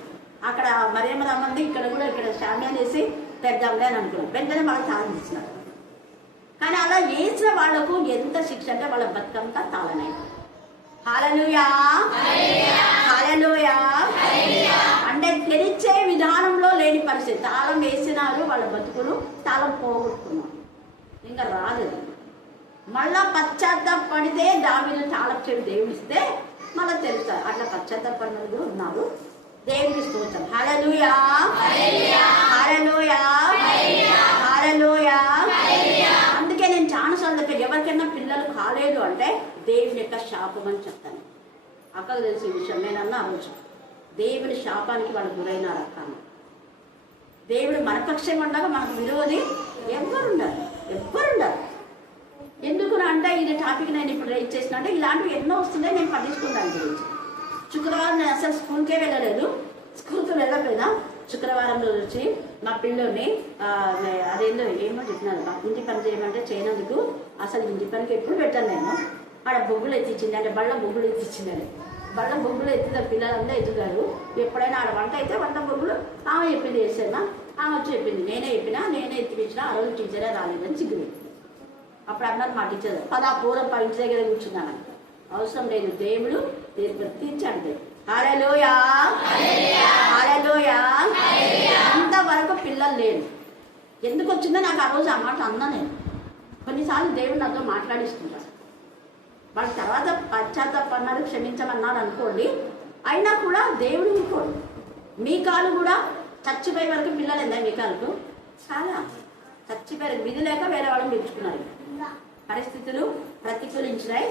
అక్కడ మరేమో రమ్మంది, ఇక్కడ కూడా ఇక్కడ స్టాండ్ వేసి పెడదాంలే అని అనుకున్నాం. వెంటనే వాళ్ళకి తాళం ఇచ్చినారు. కానీ అలా వేసిన వాళ్లకు ఎంత శిక్ష అంటే వాళ్ళ బతుకంతా తాళనై. హల్లెలూయా, హల్లెలూయా. అంటే తెరిచే విధానంలో లేని పరిస్థితి. తాళం వేసినారు, వాళ్ళ బతుకులు తాళం పోగొట్టుకున్నారు, ఇంకా రాలేదు. మళ్ళా పశ్చాత్తాపడితే దావీదు తాళం చెవి దేవుడిస్తే మళ్ళీ తెలుస్తారు. అట్లా పశ్చాత్తాపడిన కూడా ఉన్నారు. దేవుడికి స్తోత్రం. హల్లెలూయా, హల్లెలూయా, హల్లెలూయా. అందుకే నేను చాలాసార్లు చెప్పాను, ఎవరికైనా పిల్లలు కాలేదు అంటే దేవుని యొక్క శాపం అని చెప్తాను. అక్కకు తెలిసే విషయం నేనన్నా ఆ రోజు దేవుని శాపానికి వాళ్ళు గురైనారు. అక్క దేవుడు మనపక్షంగా ఉండగా మనకు విరోధి ఎవ్వరుండరు. ఎందుకు అంటే ఇది టాపిక్ నేను ఇప్పుడు రైజ్ చేసిన అంటే, ఇలాంటివి ఎన్నో వస్తున్నాయి, నేను పట్టించుకున్నాను గురించి. శుక్రవారం నేను అసలు స్కూల్కే వెళ్ళలేదు. స్కూల్కి వెళ్ళకపోయినా శుక్రవారం రోజు వచ్చి మా పిల్లోని అదేందో ఏమో చెప్పినాను, ఇంటి పని చేయమంటే చేయనందుకు అసలు ఇంటి పనికి ఎప్పుడు పెట్టాను నేను. ఆడ బొగ్గులు ఎత్తిచ్చింది అంటే బళ్ళ బొగ్గులు ఎత్తిచ్చిందని. బళ్ళ బొగ్గులు ఎత్తుతారు, పిల్లలందరూ ఎత్తుతారు. ఎప్పుడైనా ఆడ వంట అయితే వంట బొగ్గులు ఆమె చెప్పింది వేసేనా, ఆమె వచ్చి చెప్పింది, నేనే ఎత్తిపించినా. ఆ రోజు టీచరే రాలేదని సిగ్గులేదు. అప్పుడు అన్నారు మా టీచర్, పదా పూర్వం ఇంటి దగ్గర కూర్చున్నాను. అవసరం లేదు, దేవుడు తీర్చాడు. హల్లెలూయా, హల్లెలూయా. ఇంతవరకు పిల్లలు లేరు. ఎందుకు వచ్చిందో నాకు ఆ రోజు ఆ మాట అన్నా నేను. కొన్నిసార్లు దేవుడు నాతో మాట్లాడిస్తుంటారు. వాళ్ళ తర్వాత పశ్చాత్తాపన్నారు, క్షమించమన్నారు అనుకోండి, అయినా కూడా దేవుడు ఊరుకోడు. మీ కాలు కూడా చచ్చిపోయే వరకు పిల్లలు ఎందా మీ కాలకు చాలా చచ్చిపోయారు. విధి లేక వేరే వాళ్ళని పెంచుకున్నారు. పరిస్థితులు ప్రతికూలించినాయి,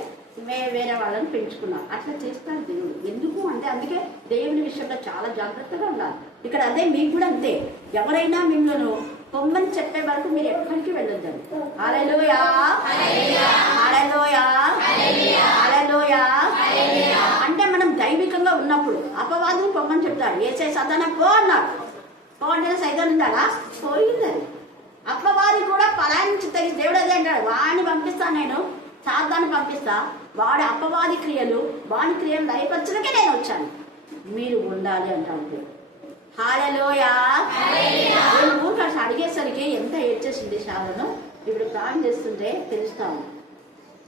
వేరే వాళ్ళని పెంచుకున్నారు. అట్లా చేస్తాడు దేవుడు. ఎందుకు అంటే అందుకే దేవుని విషయంలో చాలా జాగ్రత్తగా ఉండాలి. ఇక్కడ అదే మీకు కూడా అంతే. ఎవరైనా మిమ్మల్ని పొమ్మని చెప్పే వరకు మీరు ఎక్కడికి వెళ్ళొద్దండి. హల్లెలూయా, హల్లెలూయా, హల్లెలూయా. అంటే మనం దైవికంగా ఉన్నప్పుడు అపవాదం పొమ్మని చెప్తాడు. యేసయ్య సైతానా పో అన్నాడు. పో అంటే సైతాన్ ఉండాలా? పోయిందని. అపవాది కూడా పలాయించి తగి దేవుడు అదే అంటాడు, వాడిని పంపిస్తాను నేను, సాతాన్ని పంపిస్తా, వాడి అపవాది క్రియలు వాడి క్రియలు దయపరచడానికే నేను వచ్చాను, మీరు ఉండాలి అంటాడు. హల్లెలూయా. నేను ఊరికే అడిగేసరికి ఎంత ఏడ్చేసింది శాలను. ఇప్పుడు ప్రాణం చేస్తుంటే తెలుస్తాను.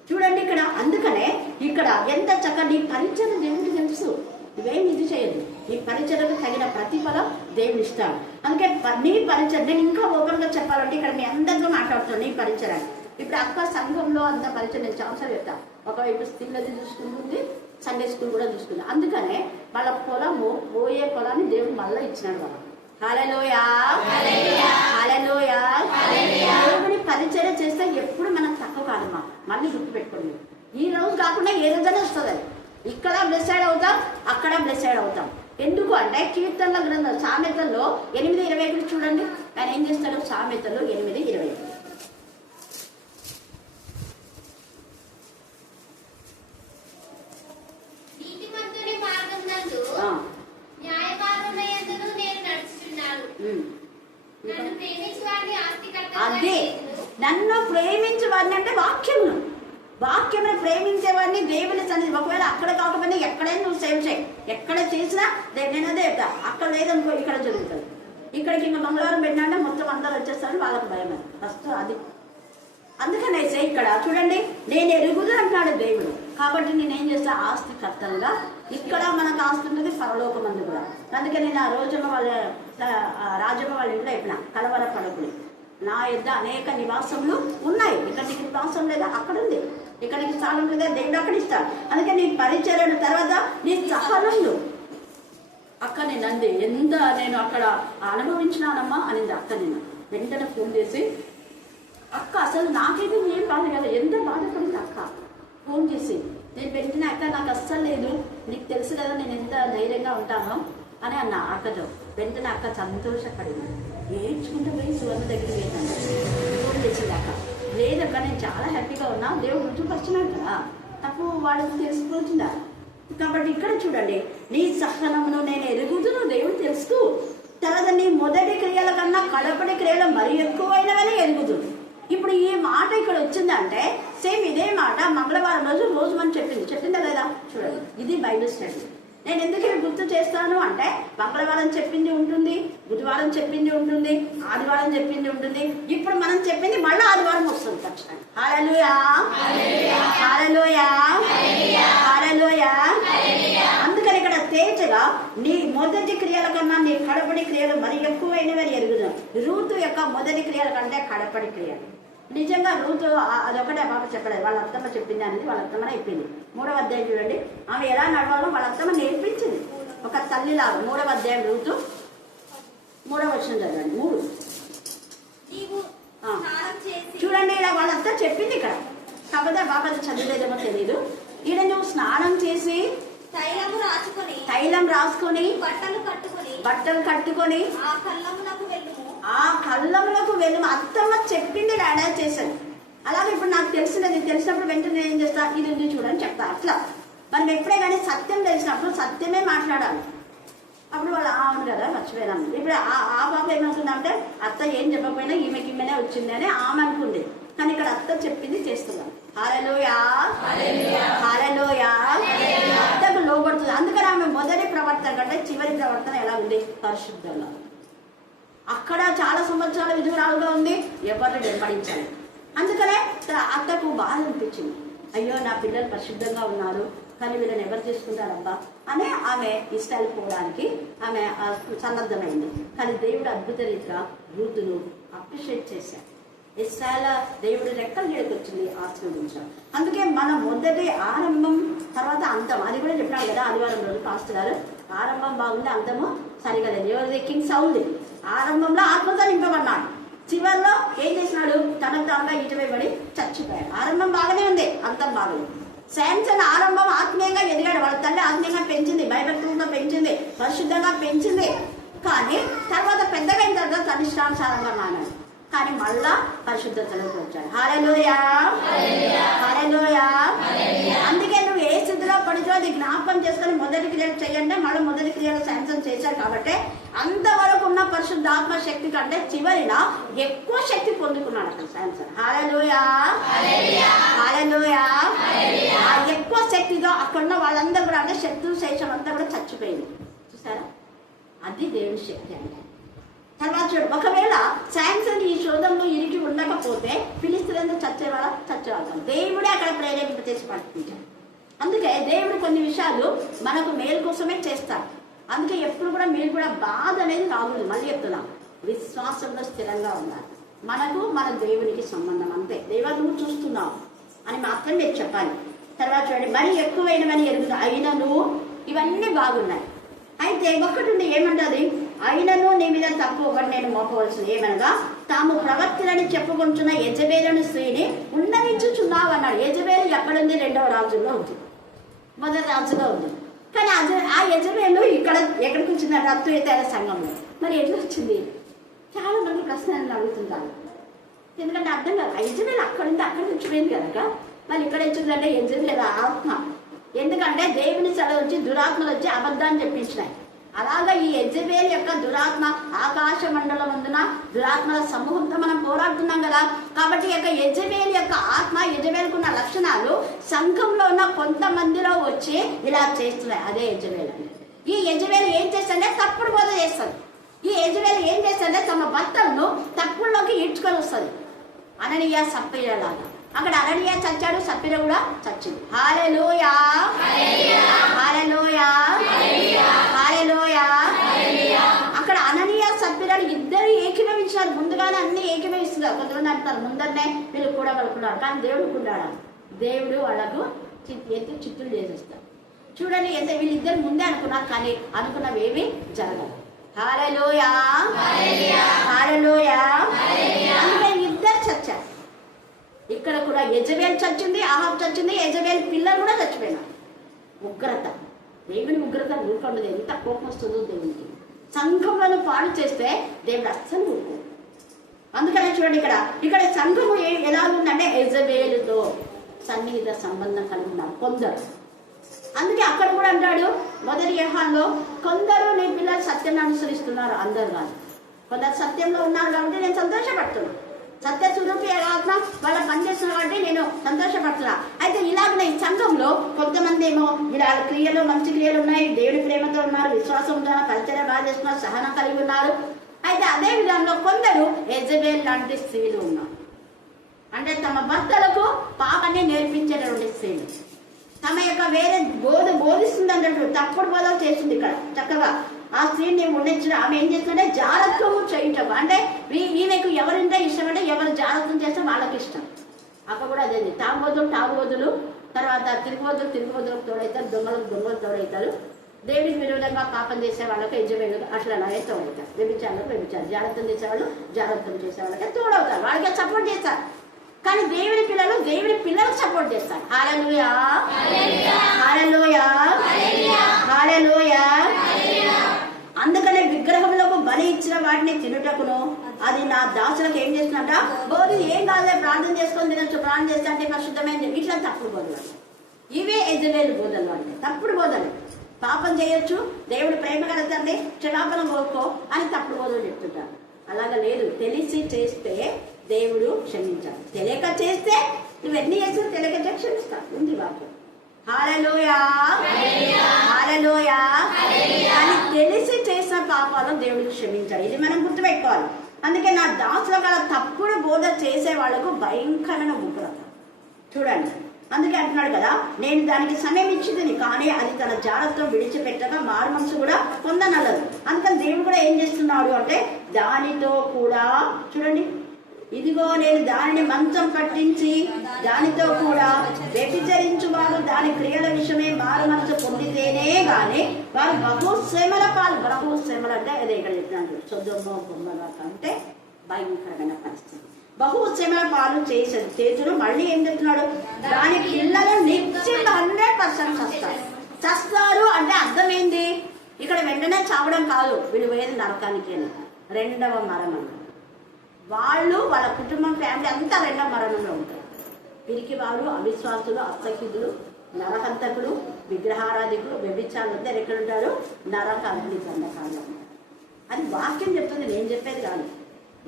చూడండి ఇక్కడ, అందుకనే ఇక్కడ ఎంత చక్కగా నీ పరిచయం దేవుడికి తెలుసు, నువ్వేం ఇది చేయదు, నీ పరిచయకు తగిన ప్రతిఫలం దేవుడు ఇస్తాడు. అందుకే నీ పరిచయం, నేను ఇంకా ఓపెన్ గా చెప్పాలంటే ఇక్కడ మీ అందరితో మాట్లాడుతాను నీ పరిచయం. ఇప్పుడు అక్క సంఘంలో అంత పరిచయం నేను చాలాసార్లు చెప్తా. ఒకవైపు స్త్రీలది చూసుకుంటుంది, సండే స్కూల్ కూడా చూసుకుంది. అందుకనే వాళ్ళ పొలము పోయే పొలాన్ని దేవుడు మళ్ళీ ఇచ్చినాడు వాళ్ళ. హల్లెలూయా, హల్లెలూయా. దేవుని పరిచయం చేస్తే ఎప్పుడు మనం తక్కువ కాదమ్మా. మళ్ళీ గుర్తు పెట్టుకోండి, ఈ రోజు కాకుండా ఏ రోజైనా వస్తుంది. ఇక్కడ బ్లెస్సైడ్ అవుతాం, అక్కడ బ్లెస్సైడ్ అవుతాం. ఎందుకు అంటే కీర్తనల గ్రంథం సామెతల్లో 8:21 చూడండి. ఆయన ఏం చేస్తాడు? సామెతల్లో 8:21. నీతిమంతుని మార్గమునందు న్యాయమార్గమునందు నేను నడుచుచున్నాను. నన్ను ప్రేమించువారిని ఆస్తికర్తగా అదే చేయుదును. నన్ను ప్రేమించేవాడిని అంటే వాక్యమును, వాక్యమును ప్రేమించేవాడిని దేవుని సన్నిధి. ఒకవేళ అక్కడ కాకపోయినా ఎక్కడైనా నువ్వు సేవ చేయి, ఎక్కడ చేసినా నేను అదే చెప్తా. అక్కడ లేదనుకో ఇక్కడ జరుగుతుంది. ఇక్కడికి ఇంకా మంగళవారం పెట్టినా మొత్తం అందరూ వచ్చేస్తారు, వాళ్ళకు భయం ఫస్ట్ అది. అందుకనేసే ఇక్కడ చూడండి, నేను ఎరుగుదు అంటున్నాడు దేవుడు. కాబట్టి నేనేం చేస్తా? ఆస్తికర్తలుగా. ఇక్కడ మనకు ఆస్తి ఉంటుంది పరలోకమందు కూడా. అందుకే నేను ఆ రాజమ్మ వాళ్ళ ఇంట్లో చెప్పిన, కలవర పడకుడి, నా యొద్ద అనేక నివాసములు ఉన్నాయి. ఇక్కడ నీకు నివాసం లేదా? అక్కడ ఉంది. ఇక్కడికి స్థానం లేదా? దేవుడు అక్కడ ఇస్తాడు. అందుకే నీ పరిచర్యను తర్వాత నీ సహనంలో అక్క నేను అంది, ఎంత నేను అక్కడ అనుభవించినానమ్మా అనింది అక్క. నేను వెంటనే ఫోన్ చేసి, అక్క అసలు నాకైతే ఏం బాధ కదా, ఎంత బాధపడింది అక్క. ఫోన్ చేసి నేను వెంటనే, అక్క నాకు అస్సలు లేదు, నీకు తెలుసు కదా నేను ఎంత ధైర్యంగా ఉంటానో అని అన్నా అక్కతో. వెంటనే అక్క సంతోషపడింది, ఏడ్చుకుంటూ పోయి సువర్ణ దగ్గరికి వెళ్ళాను. ఫోన్ చేసింది అక్క, లేదక్క నేను చాలా హ్యాపీగా ఉన్నా, దేవుడు రుజుపరిచినాడు కదా, తప్పు వాళ్ళకి తెలిసిపోతుందా. కాబట్టి ఇక్కడ చూడండి, నీ సహనమును నేను ఎరుగుదును దేవుడు తెలుసు. తర్వాత నీ మొదటి క్రియల కన్నా కడపడి క్రియలు మరి ఎక్కువైనవని ఎరుగుతుంది. ఇప్పుడు ఈ మాట ఇక్కడ వచ్చిందంటే సేమ్ ఇదే మాట మంగళవారం రోజు మనం చెప్పిందా లేదా? చూడండి, ఇది బైబిల్ స్టడీ. నేను ఎందుకు గుర్తు చేస్తాను అంటే మంగళవారం చెప్పింది ఉంటుంది, బుధవారం చెప్పింది ఉంటుంది, ఆదివారం చెప్పింది ఉంటుంది. ఇప్పుడు మనం చెప్పింది మళ్ళీ ఆదివారం వస్తుంది ఖచ్చితంగా. హల్లెలూయా, హల్లెలూయా, హల్లెలూయా. అందుకని ఇక్కడ తేజగా నీ మొదటి క్రియల కన్నా నీ కడపడి క్రియలు మరి ఎక్కువైనవని ఎరుగుదాం. రూతు యొక్క మొదటి క్రియల కంటే కడపడి క్రియలు. నిజంగా రూతు అదొకటే బాబు చెప్పలేదు, వాళ్ళ అత్తమ్మ చెప్పింది అనేది వాళ్ళ అత్తమ్మనే అయిపోయింది. 3వ అధ్యాయం చూడండి, ఆమె ఎలా నడవాలో వాళ్ళ అత్తమ్మ నేర్పించింది ఒక తల్లిలాగా. 3వ అధ్యాయం రూతు 3వ వచనం చదవండి. 3 చూడండి, ఇలా వాళ్ళంతా చెప్పింది ఇక్కడ. కాకపోతే బాబా చదివేదేమో తెలీదు. ఈడ నువ్వు స్నానం చేసి తైలం రాసుకొని బట్టలు కట్టుకొని ఆ కళ్ళములకు వెళ్ళము. అత్తమ్మ చెప్పింది డాడా చేశాను. అలాగే ఇప్పుడు నాకు తెలిసినప్పుడు వెంటనే ఏం చేస్తా, ఇది ఉంది చూడని చెప్తా. అట్లా మనం ఎప్పుడే కానీ సత్యం తెలిసినప్పుడు సత్యమే మాట్లాడాలి. అప్పుడు వాళ్ళు అవును కదా మర్చిపోయినాము. ఇప్పుడు ఆ బాబు ఏమనుకుందంటే అత్త ఏం చెప్పకపోయినా ఈమెనే వచ్చింది అని ఆమె అనుకుంది. కానీ ఇక్కడ అత్త చెప్పింది చేస్తున్నాం. హల్లెలూయా, హల్లెలూయా. అత్తకు లోబడుతుంది. అందుకని ఆమె మొదటి ప్రవర్తన కంటే చివరి ప్రవర్తన ఎలా ఉంది? పరిశుద్ధంగా. అక్కడ చాలా సంవత్సరాల విధురాలుగా ఉంది, ఎవరిని వెంబడించాలి. అందుకనే అత్తకు బాధ అనిపించింది, అయ్యో నా పిల్లలు పరిశుద్ధంగా ఉన్నారు కానీ వీళ్ళని ఎవరు చేసుకుంటారబ్బా అని ఆమె ఇష్టాలు పోవడానికి ఆమె సన్నద్ధమైంది. కానీ దేవుడు అద్భుత రీతిగా రూతును అప్రిషియేట్ చేశాడు. ఇస్రాయేల్ దేవుడు రెక్కల నీడకి వచ్చింది, ఆశీర్వదించాడు. అందుకే మన మొదటి ఆరంభం తర్వాత అంతం అది కూడా చెప్పినాడు కదా ఆదివారం రోజు పాస్టర్ గారు. ఆరంభం బాగుంది, అంతము సరిగా లేదు. ఎవరిది? కింగ్ సౌల్ది. ఆరంభంలో ఆత్మతో నింపబడినాడు, చివరిలో ఏం చేసినాడు? తనకు తానుగా ఈటవేయబడి చచ్చిపోయాడు. ఆరంభం బాగానే ఉంది, అంతం బాగలేదు. శాంసన్ ఆరంభం ఆత్మీయంగా ఎదిగాడు, వాళ్ళ తల్లి ఆత్మీయంగా పెంచింది, భయభక్తులతో పెంచింది, పరిశుద్ధంగా పెంచింది. కానీ తర్వాత పెద్దగా అయిన తర్వాత తన ఇష్టానుసారంగా మానాడు, కానీ మళ్ళా పరిశుద్ధతలోకి వచ్చాడు. హల్లెలూయా, హల్లెలూయా. అందుకే నువ్వు ఏ స్థితిలో పడితో అది జ్ఞాపకం చేసుకొని మొదటి క్రియలు చేయండి. మళ్ళీ మొదటి క్రియలు శాంక్షన్ చేశారు కాబట్టి అంతవరకు ఉన్న పరిశుద్ధాత్మ శక్తి కంటే చివరిన ఎక్కువ శక్తి పొందుకున్నాడు అక్కడ శాంక్షన్. హల్లెలూయా, హల్లెలూయా. ఆ ఎక్కువ శక్తితో అక్కడున్న వాళ్ళందరూ కూడా అంటే శత్రు శేషం అంతా కూడా చచ్చిపోయింది. చూసారా, అది దేవుని శక్తి అంటే. తర్వాత చూడు, ఒకవేళ శాంక్షన్ ఈ శోధంలో ఇరికి ఉండకపోతే ఫిలిస్తీన్లు చచ్చేవాళ్ళం. దేవుడే అక్కడ ప్రేరేపింప చేసి పడుతుంటాడు. అందుకే దేవుడు కొన్ని విషయాలు మనకు మేలు కోసమే చేస్తాడు. అందుకే ఎప్పుడు కూడా మీరు కూడా బాధ అనేది రాకూడదు. మళ్ళీ చెప్తున్నాం, విశ్వాసంలో స్థిరంగా ఉండాలి. మనకు మన దేవునికి సంబంధం అంతే. దేవా నువ్వు చూస్తున్నావు అని మాత్రం మీరు చెప్పాలి. తర్వాత చూడండి, మరి ఎక్కువైనవని ఎరుగుతా అయినను ఇవన్నీ బాగున్నాయి. అయితే ఒక్కటి ఏమంటది, అయినను నీ మీద తప్పు ఒకటి నేను మోపవలసింది ఏమనగా తాము ప్రవక్తలని చెప్పుకుంటున్న యెజబేలు స్త్రీని ఉండనించుచున్నావు అన్నాడు. యెజబేలు ఎక్కడుంది? 2వ రాజుల్లో ఉంది, 1వ రాజులో ఉంది. కానీ ఆ యెజబేలు ఇక్కడ ఎక్కడికి వచ్చిందంటే అద్వైతాల సంఘంలో. మరి ఎట్లా వచ్చింది? చాలా మంది ప్రశ్నలు అడుగుతుంటారు. ఎందుకంటే అర్థం కాదు. ఆ యెజబేలు అక్కడుంది, అక్కడ వచ్చిపోయింది కనుక మళ్ళీ ఇక్కడ వచ్చిందంటే యెజబేలు ఆత్మ. ఎందుకంటే దేవుని సెలవు వచ్చి దురాత్మలు వచ్చి అబద్ధాన్ని చెప్పించినాయి. అలాగా ఈ యెజబేలు యొక్క దురాత్మ ఆకాశ మండలం అందున దురాత్మల సమూహంతో మనం పోరాడుతున్నాం కదా. కాబట్టి యొక్క యెజబేలు యొక్క ఆత్మ, యెజబేలుకున్న లక్షణాలు సంఘంలో ఉన్న కొంతమందిలో వచ్చి ఇలా చేస్తున్నాయి. అదే యెజబేలు. ఈ యెజబేలు ఏం చేస్తుంటే తప్పుడు బోధ చేస్తుంది. ఈ యెజబేలు ఏం చేస్తుంటే తమ భర్తలను తప్పుల్లోకి ఈడ్చుకొని వస్తుంది. అననీయ సప్పీర లాగా. అక్కడ అననీయ చచ్చాడు, సప్పీర కూడా చచ్చింది. హల్లెలూయా, హల్లెలూయా, హల్లెలూయా. అక్కడ అననీయ సప్పీరలు ఇద్దరు ఏకీభవించారు. ముందుగానే అన్ని ఏకీభవిస్తున్నారు. కొంతమంది అంటారు ముందరనే వీళ్ళు కూడా కలుపుకున్నారు, కానీ దేవుడు కూడా దేవుడు వాళ్ళకు ఎత్తి చిత్తులు చేసేస్తారు. చూడండి, ఎంత వీళ్ళిద్దరు ముందే అనుకున్నారు, కానీ అనుకున్నవి ఏవి జరగదు. హల్లెలూయా, హల్లెలూయా. అందుకే ఇద్దరు చచ్చారు. ఇక్కడ కూడా యెజబేలు చచ్చింది, ఆహాబు చచ్చింది, యెజబేలు పిల్లలు కూడా చచ్చిపోయినారు. ఉగ్రత, దేవుని ఉగ్రత ఊరుకుండదు. ఎంత కోపం వస్తుందో దేవునికి. సంఘములను పాడు చేస్తే దేవుడు అస్సలు ఊరుకోడు. అందుకనే చూడండి, ఇక్కడ సంఘము ఎలా ఉందంటే యెజబేలుతో సన్నిహిత సంబంధం కలిగి ఉన్నారు కొందరు. అందుకే అక్కడ కూడా అంటాడు మొదటి యోహానులో, కొందరు నీ పిల్లలు సత్యాన్ని అనుసరిస్తున్నారు, అందరు కాదు. కొందరు సత్యంలో ఉన్నారు కాబట్టి నేను సంతోషపడుతున్నాను. సత్య స్వరూపి ఆత్మ వాళ్ళ పనిచేస్తున్నా కాబట్టి నేను సంతోషపడుతున్నా. అయితే ఇలాగనే ఈ సంఘంలో కొంతమంది ఏమో ఇలా క్రియలు, మంచి క్రియలు ఉన్నాయి, దేవుడి ప్రేమతో ఉన్నారు, విశ్వాసం ఉన్నారు, పరిచర్య బాగా చేస్తున్నారు, సహనం కలిగి ఉన్నారు. అయితే అదే విధంగా కొందరు యెజబేలు లాంటి స్త్రీలు ఉన్నారు. అంటే తమ భర్తలకు పాపాన్ని నేర్పించేటటువంటి స్త్రీలు. తమ యొక్క వేరే బోధిస్తుంది అన్నట్టు తప్పుడు బోధలు చేస్తుంది. ఇక్కడ చక్కగా ఆ స్త్రీని ఉండించిన ఆమె ఏం చేస్తుందంటే జాగ్రత్తము చేయటం. అంటే ఈమెకు ఎవరింటే ఇష్టం అంటే ఎవరు జాగ్రత్తం చేస్తే వాళ్ళకి ఇష్టం. అక్కడ కూడా అదే, తాగుబోతులు, తర్వాత తిరుగుబోతులకు తోడవుతారు, దొంగలు తోడవుతారు. దేవుడికి విరోధంగా పాపం చేసే వాళ్ళకి యెజబేలు అట్లా అలాగే తోడవుతారు. వ్యభిచారం, జాగ్రత్తం చేసేవాళ్ళు జాగ్రత్తం చేసే వాళ్ళకి తోడవుతారు, వాళ్ళకి సపోర్ట్ చేస్తారు. కానీ దేవుడి పిల్లలకు సపోర్ట్ చేస్తారు. హల్లెలూయా, హల్లెలూయా, హల్లెలూయా. అందుకనే విగ్రహములకు బలి ఇచ్చిన వాటిని తినుటకును అది నా దాసులకు ఏం చేస్తున్నట బోధి ఏం కాదులే, ప్రార్థన చేసుకొని తినొచ్చు, ప్రార్థన చేస్తే అంటే పరిశుద్ధమైన ఇట్లా తప్పుడు బోధలు. ఇవే యెజబేలు బోధలు. అంటే తప్పుడు బోధలు. పాపం చేయొచ్చు, దేవుడు ప్రేమ కలుగుతుంది, క్షమాపణ కోరుకో అని తప్పుడు బోధలు చెప్తుంటారు. అలాగా లేదు. తెలిసి చేస్తే దేవుడు క్షమించాలి, తెలియక చేస్తే నువ్వు ఎన్ని చేసినా తెలియక క్షమిస్తావు. ఉంది వాక్యం. హల్లెలూయా, హల్లెలూయా. కానీ తెలిసి చేసిన పాపాలను దేవుడికి క్షమించాలి. ఇది మనం గుర్తుపెట్టుకోవాలి. అందుకే నా దాసుల గల తప్పుడు బోధ చేసే వాళ్లకు భయంకరమైన ఉగ్రత. చూడండి, అందుకే అంటున్నాడు కదా, నేను దానికి సమయం ఇచ్చింది, కానీ అది తన జాగ్రత్తతో విడిచిపెట్టగా మారు మనసు కూడా పొందనల్లదు. అందుకని దేవుడు కూడా ఏం చేస్తున్నాడు అంటే దానితో కూడా చూడండి, ఇదిగో నేను దానిని మంచం పట్టించి దానితో కూడా వ్యభిచరించు వారు దాని క్రియల విషయమే మారు మనసు పొందితేనే గాని వారు బహుశ్రమల అంటే అదే ఇక్కడ చెప్పినట్టు సొదొమ గొమొర్రా కంటే భయంకరమైన పరిస్థితి. బహుశ్రమల పాలు చేతులు మళ్ళీ ఏం చెప్తున్నాడు, దాని పిల్లలు నిశ్చిత 100% చస్తారు. అంటే అర్థం ఏంటి, ఇక్కడ వెంటనే చావడం కాదు, వీళ్ళు పోయేది నరకానికి అని. రెండవ మరణం. వాళ్ళు వాళ్ళ కుటుంబం ఫ్యామిలీ అంతా రెండవ మరణంలో ఉంటారు. పిరికి వారు, అవిశ్వాసులు, అత్తకిదులు, నరహంతకులు, విగ్రహారాధికులు, వ్యభిచారులు అందరు ఎక్కడ ఉంటారు? నరకాగ్ని గంధకాల్లో. అది వాక్యం చెప్తుంది, నేను చెప్పేది కాదు,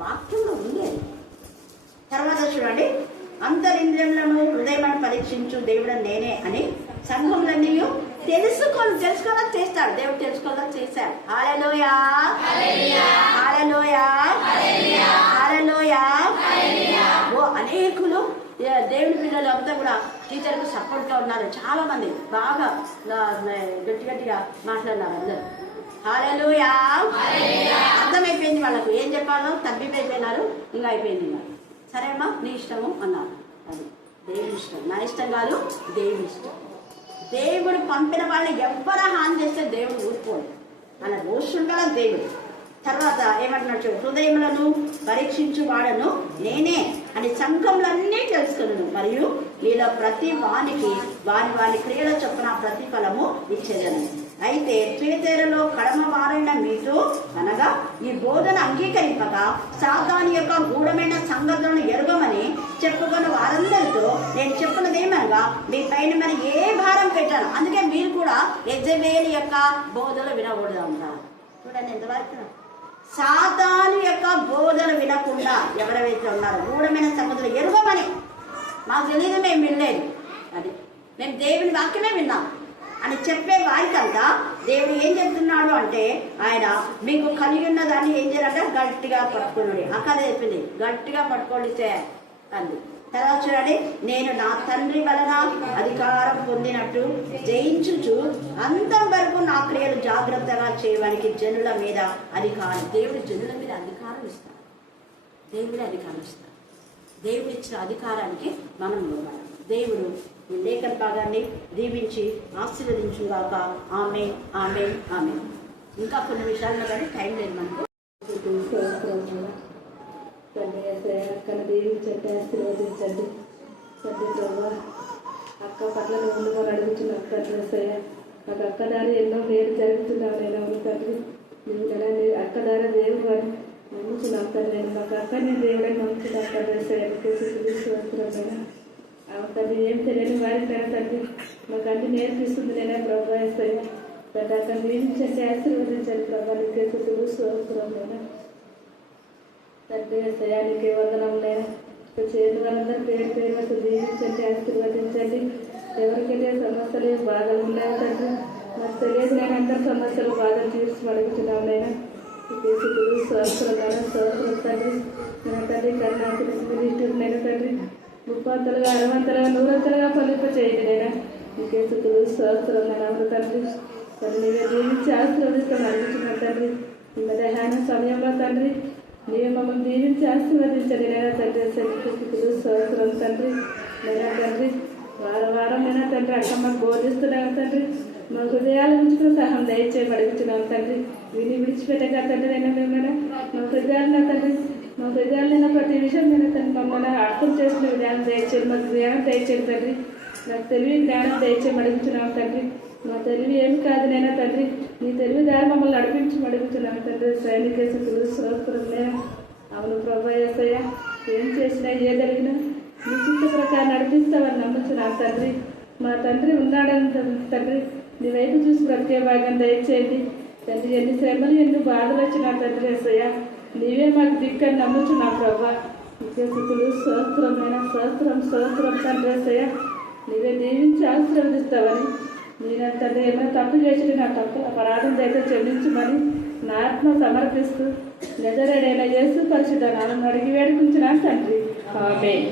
వాక్యంలో ఉంది అది. తర్వాత చూడండి, అంతరింద్రియములను హృదయములను పరీక్షించు దేవుడు నేనే అని సంఘములన్నీ తెలుసుకోవాలని చేస్తాడు. దేవుడు తెలుసుకోవాలని చేశాడు. హల్లెలూయా, హల్లెలూయా, హల్లెలూయా. ఓ అనేకులు దేవుని పిల్లలు అంతా కూడా టీచర్కు సపోర్ట్గా ఉన్నారు. చాలా మంది బాగా గట్టిగా మాట్లాడినారు అందరు. హల్లెలూయా. అర్థమైపోయింది వాళ్ళకు, ఏం చెప్పాలో తప్పిపోయిపోయినారు. ఇంకా అయిపోయింది. సరే అమ్మా నీ ఇష్టము అన్నారు. అది దేవుని ఇష్టం, నా ఇష్టం కాదు, దేవుని ఇష్టం. దేవుడు పంపిన వాళ్ళని ఎవ్వరూ హాని చేస్తే దేవుడు ఊరుకోడు, అలా రోజుంటాడు దేవుడు. తర్వాత ఏమంటున్నాడు? హృదయములను పరీక్షించు వాడను నేనే అని సంఘములన్నీ తెలుసుకున్నాను, మరియు మీలో ప్రతి వానికి వారి క్రియల చొప్పున ప్రతిఫలము ఇచ్చేదను. అయితే పేతురులో కడమ వారైన మీతో అనగా ఈ బోధన అంగీకరింపక సాతాను యొక్క గూఢమైన సంగతులను ఎరుగమని చెప్పుకున్న వారందరితో నేను చెప్పున్నదేమనగా మీ పైన మరి ఏ భారం పెట్టాను. అందుకే మీరు కూడా యెజబెలు యొక్క బోధలు వినకూడదు అంటారు. చూడండి ఎంతవరకు సాతాను యొక్క బోధన వినకుండా ఎవరైతే ఉన్నారో గూఢమైన సంగతులు ఎరుగమని. మాకు తెలియదు, మేము వినలేదు, అది మేము దేవుని వాక్యమే విన్నాం అని చెప్పే వారికంతా దేవుడు ఏం చెప్తున్నాడు అంటే, ఆయన మీకు కలిగి ఉన్న దాన్ని ఏం చేయాలంటే గట్టిగా పట్టుకోండి. అక్కడ చెప్పింది గట్టిగా పట్టుకోండి అంది. తర్వాత చూడండి, నేను నా తండ్రి వలన అధికారం పొందినట్టు జయించుచు అంతం వరకు నా క్రియలు జాగ్రత్తగా చేయడానికి జనుల మీద అధికారం. దేవుడు జనుల మీద అధికారం ఇస్తాడు, దేవుడే అధికారం ఇస్తాడు. దేవుడు ఇచ్చిన అధికారానికి మనం ఇవ్వాలి. దేవుడు ఈ లేఖన భాగాన్ని దీవించి ఆశీర్వదించుగాక. ఆమేన్, ఆమేన్, ఆమేన్. ఇంకా కొన్ని విషయాల్లో కానీ టైం లేదు మనకు. అక్కను దీవించండి, ఆశీర్వదించండి. తండ్రి ప్రభా, అక్క పట్ల ముందుగా అడుగుతున్న అక్క డ్రెస్సయ్యా, నాకు అక్క దారి ఎన్నో మేలు జరుగుతున్నావు. నేను అవును తండ్రి, నువ్వు కదా అక్క దారి దేవుడు అని నమ్ముతున్నాను తండ్రి. నేను మాకు అక్క నేను దేవుడని నమ్ముతున్నా అక్క డ్రెస్సయ్యా. తీసుకువస్తున్నాను అవును తండ్రి. ఏం తెలియని వారికైనా తండ్రి మాకు అన్ని నేర్పిస్తుంది. నేనే ప్రభా వేస్తాయి తండ్రి. అక్కడ దీవించండి, ఆశీర్వదించండి ప్రభా. నీకే చూస్తున్నాను తండ్రి. సయానికి వందనం నేను చేతి వాళ్ళందరూ పేరు పేరు దీవించండి, ఆశీర్వదించండి. ఎవరికైతే సమస్యలు బాధలు ఉన్నాయో తండ్రి నాకు తెలియదు. నేను అందరి సమస్యలు బాధలు తీర్చి అడుగుతున్నాను. నేను కేసులు స్వస్థలమైన స్వస్థలు తండ్రి. నేను తండ్రి కన్నా నేను తండ్రి 30 60 100 ఫలింప చేయండి. నేను ఈ కేసులు స్వస్థలు నేను తండ్రి. నీవే దీవించి ఆశీర్వదిస్తాను అడుగుతున్నాను తండ్రి. ఈ మధ్యాహ్నం సమయంలో తండ్రి నీవు మమ్మల్ని దీవించి ఆశీర్వదించండి. నేనా తండ్రి శక్తులు స్వస్థలం తండ్రి. నేనా తండ్రి వారం నేనా తండ్రి అక్క మాకు బోధిస్తున్నాను తండ్రి. మా హృదయాలు ఉంచుకుని సహం దయచేసి అడుగుతున్నాను తండ్రి. విని విడిచిపెట్టగా తండ్రి నేను మేమైనా మా హృదయాలు తండ్రి, మా హృదయాలైనా ప్రతి విషయం నేను తండ్రి మమ్మల్ని అర్థం చేసుకునే విధానం దయచేయండి. మాకు జ్ఞానం దయచేయండి తండ్రి. నాకు తెలివి జ్ఞానం దయచేయమని అడుగుతున్నాను తండ్రి. మా తెలివి ఏమి కాదు నేనా తండ్రి, నీ తెలివి దారి మమ్మల్ని నడిపించి అడుగుతున్నాను తండ్రి. సైనికేసులు స్వస్థలం నేను అవును ప్రభా యేసయ్య. ఏం చేసినా ఏ జరిగినా నీ చిత్త ప్రకారం నడిపిస్తావని నమ్ముతున్నాను తండ్రి. మా తండ్రి ఉన్నాడని తండ్రి నీ వైపు చూసి బ్రతికే భాగం దయచేయండి తండ్రి. ఎన్ని శ్రమలు ఎన్ని బాధలు వచ్చినా తండ్రి యేసయ్య నీవే మాకు దిక్కని నమ్ముచున్నా ప్రభా. నిత్యస్థుతులు స్వస్థలమైన స్వస్థలం తండ్రి యేసయ్య. నీవే దీవించి ఆశీర్వదిస్తావని నేను తండ్రి ఏమైనా తప్పు చేసి నా తప్పు అపరాధం అయితే చెల్లించమని నా ఆత్మ సమర్పిస్తూ నజరేడైన యేసు పరిశుద్ధ నామమున అడిగి వేడుకుంటున్నాను తండ్రి. ఆమేన్.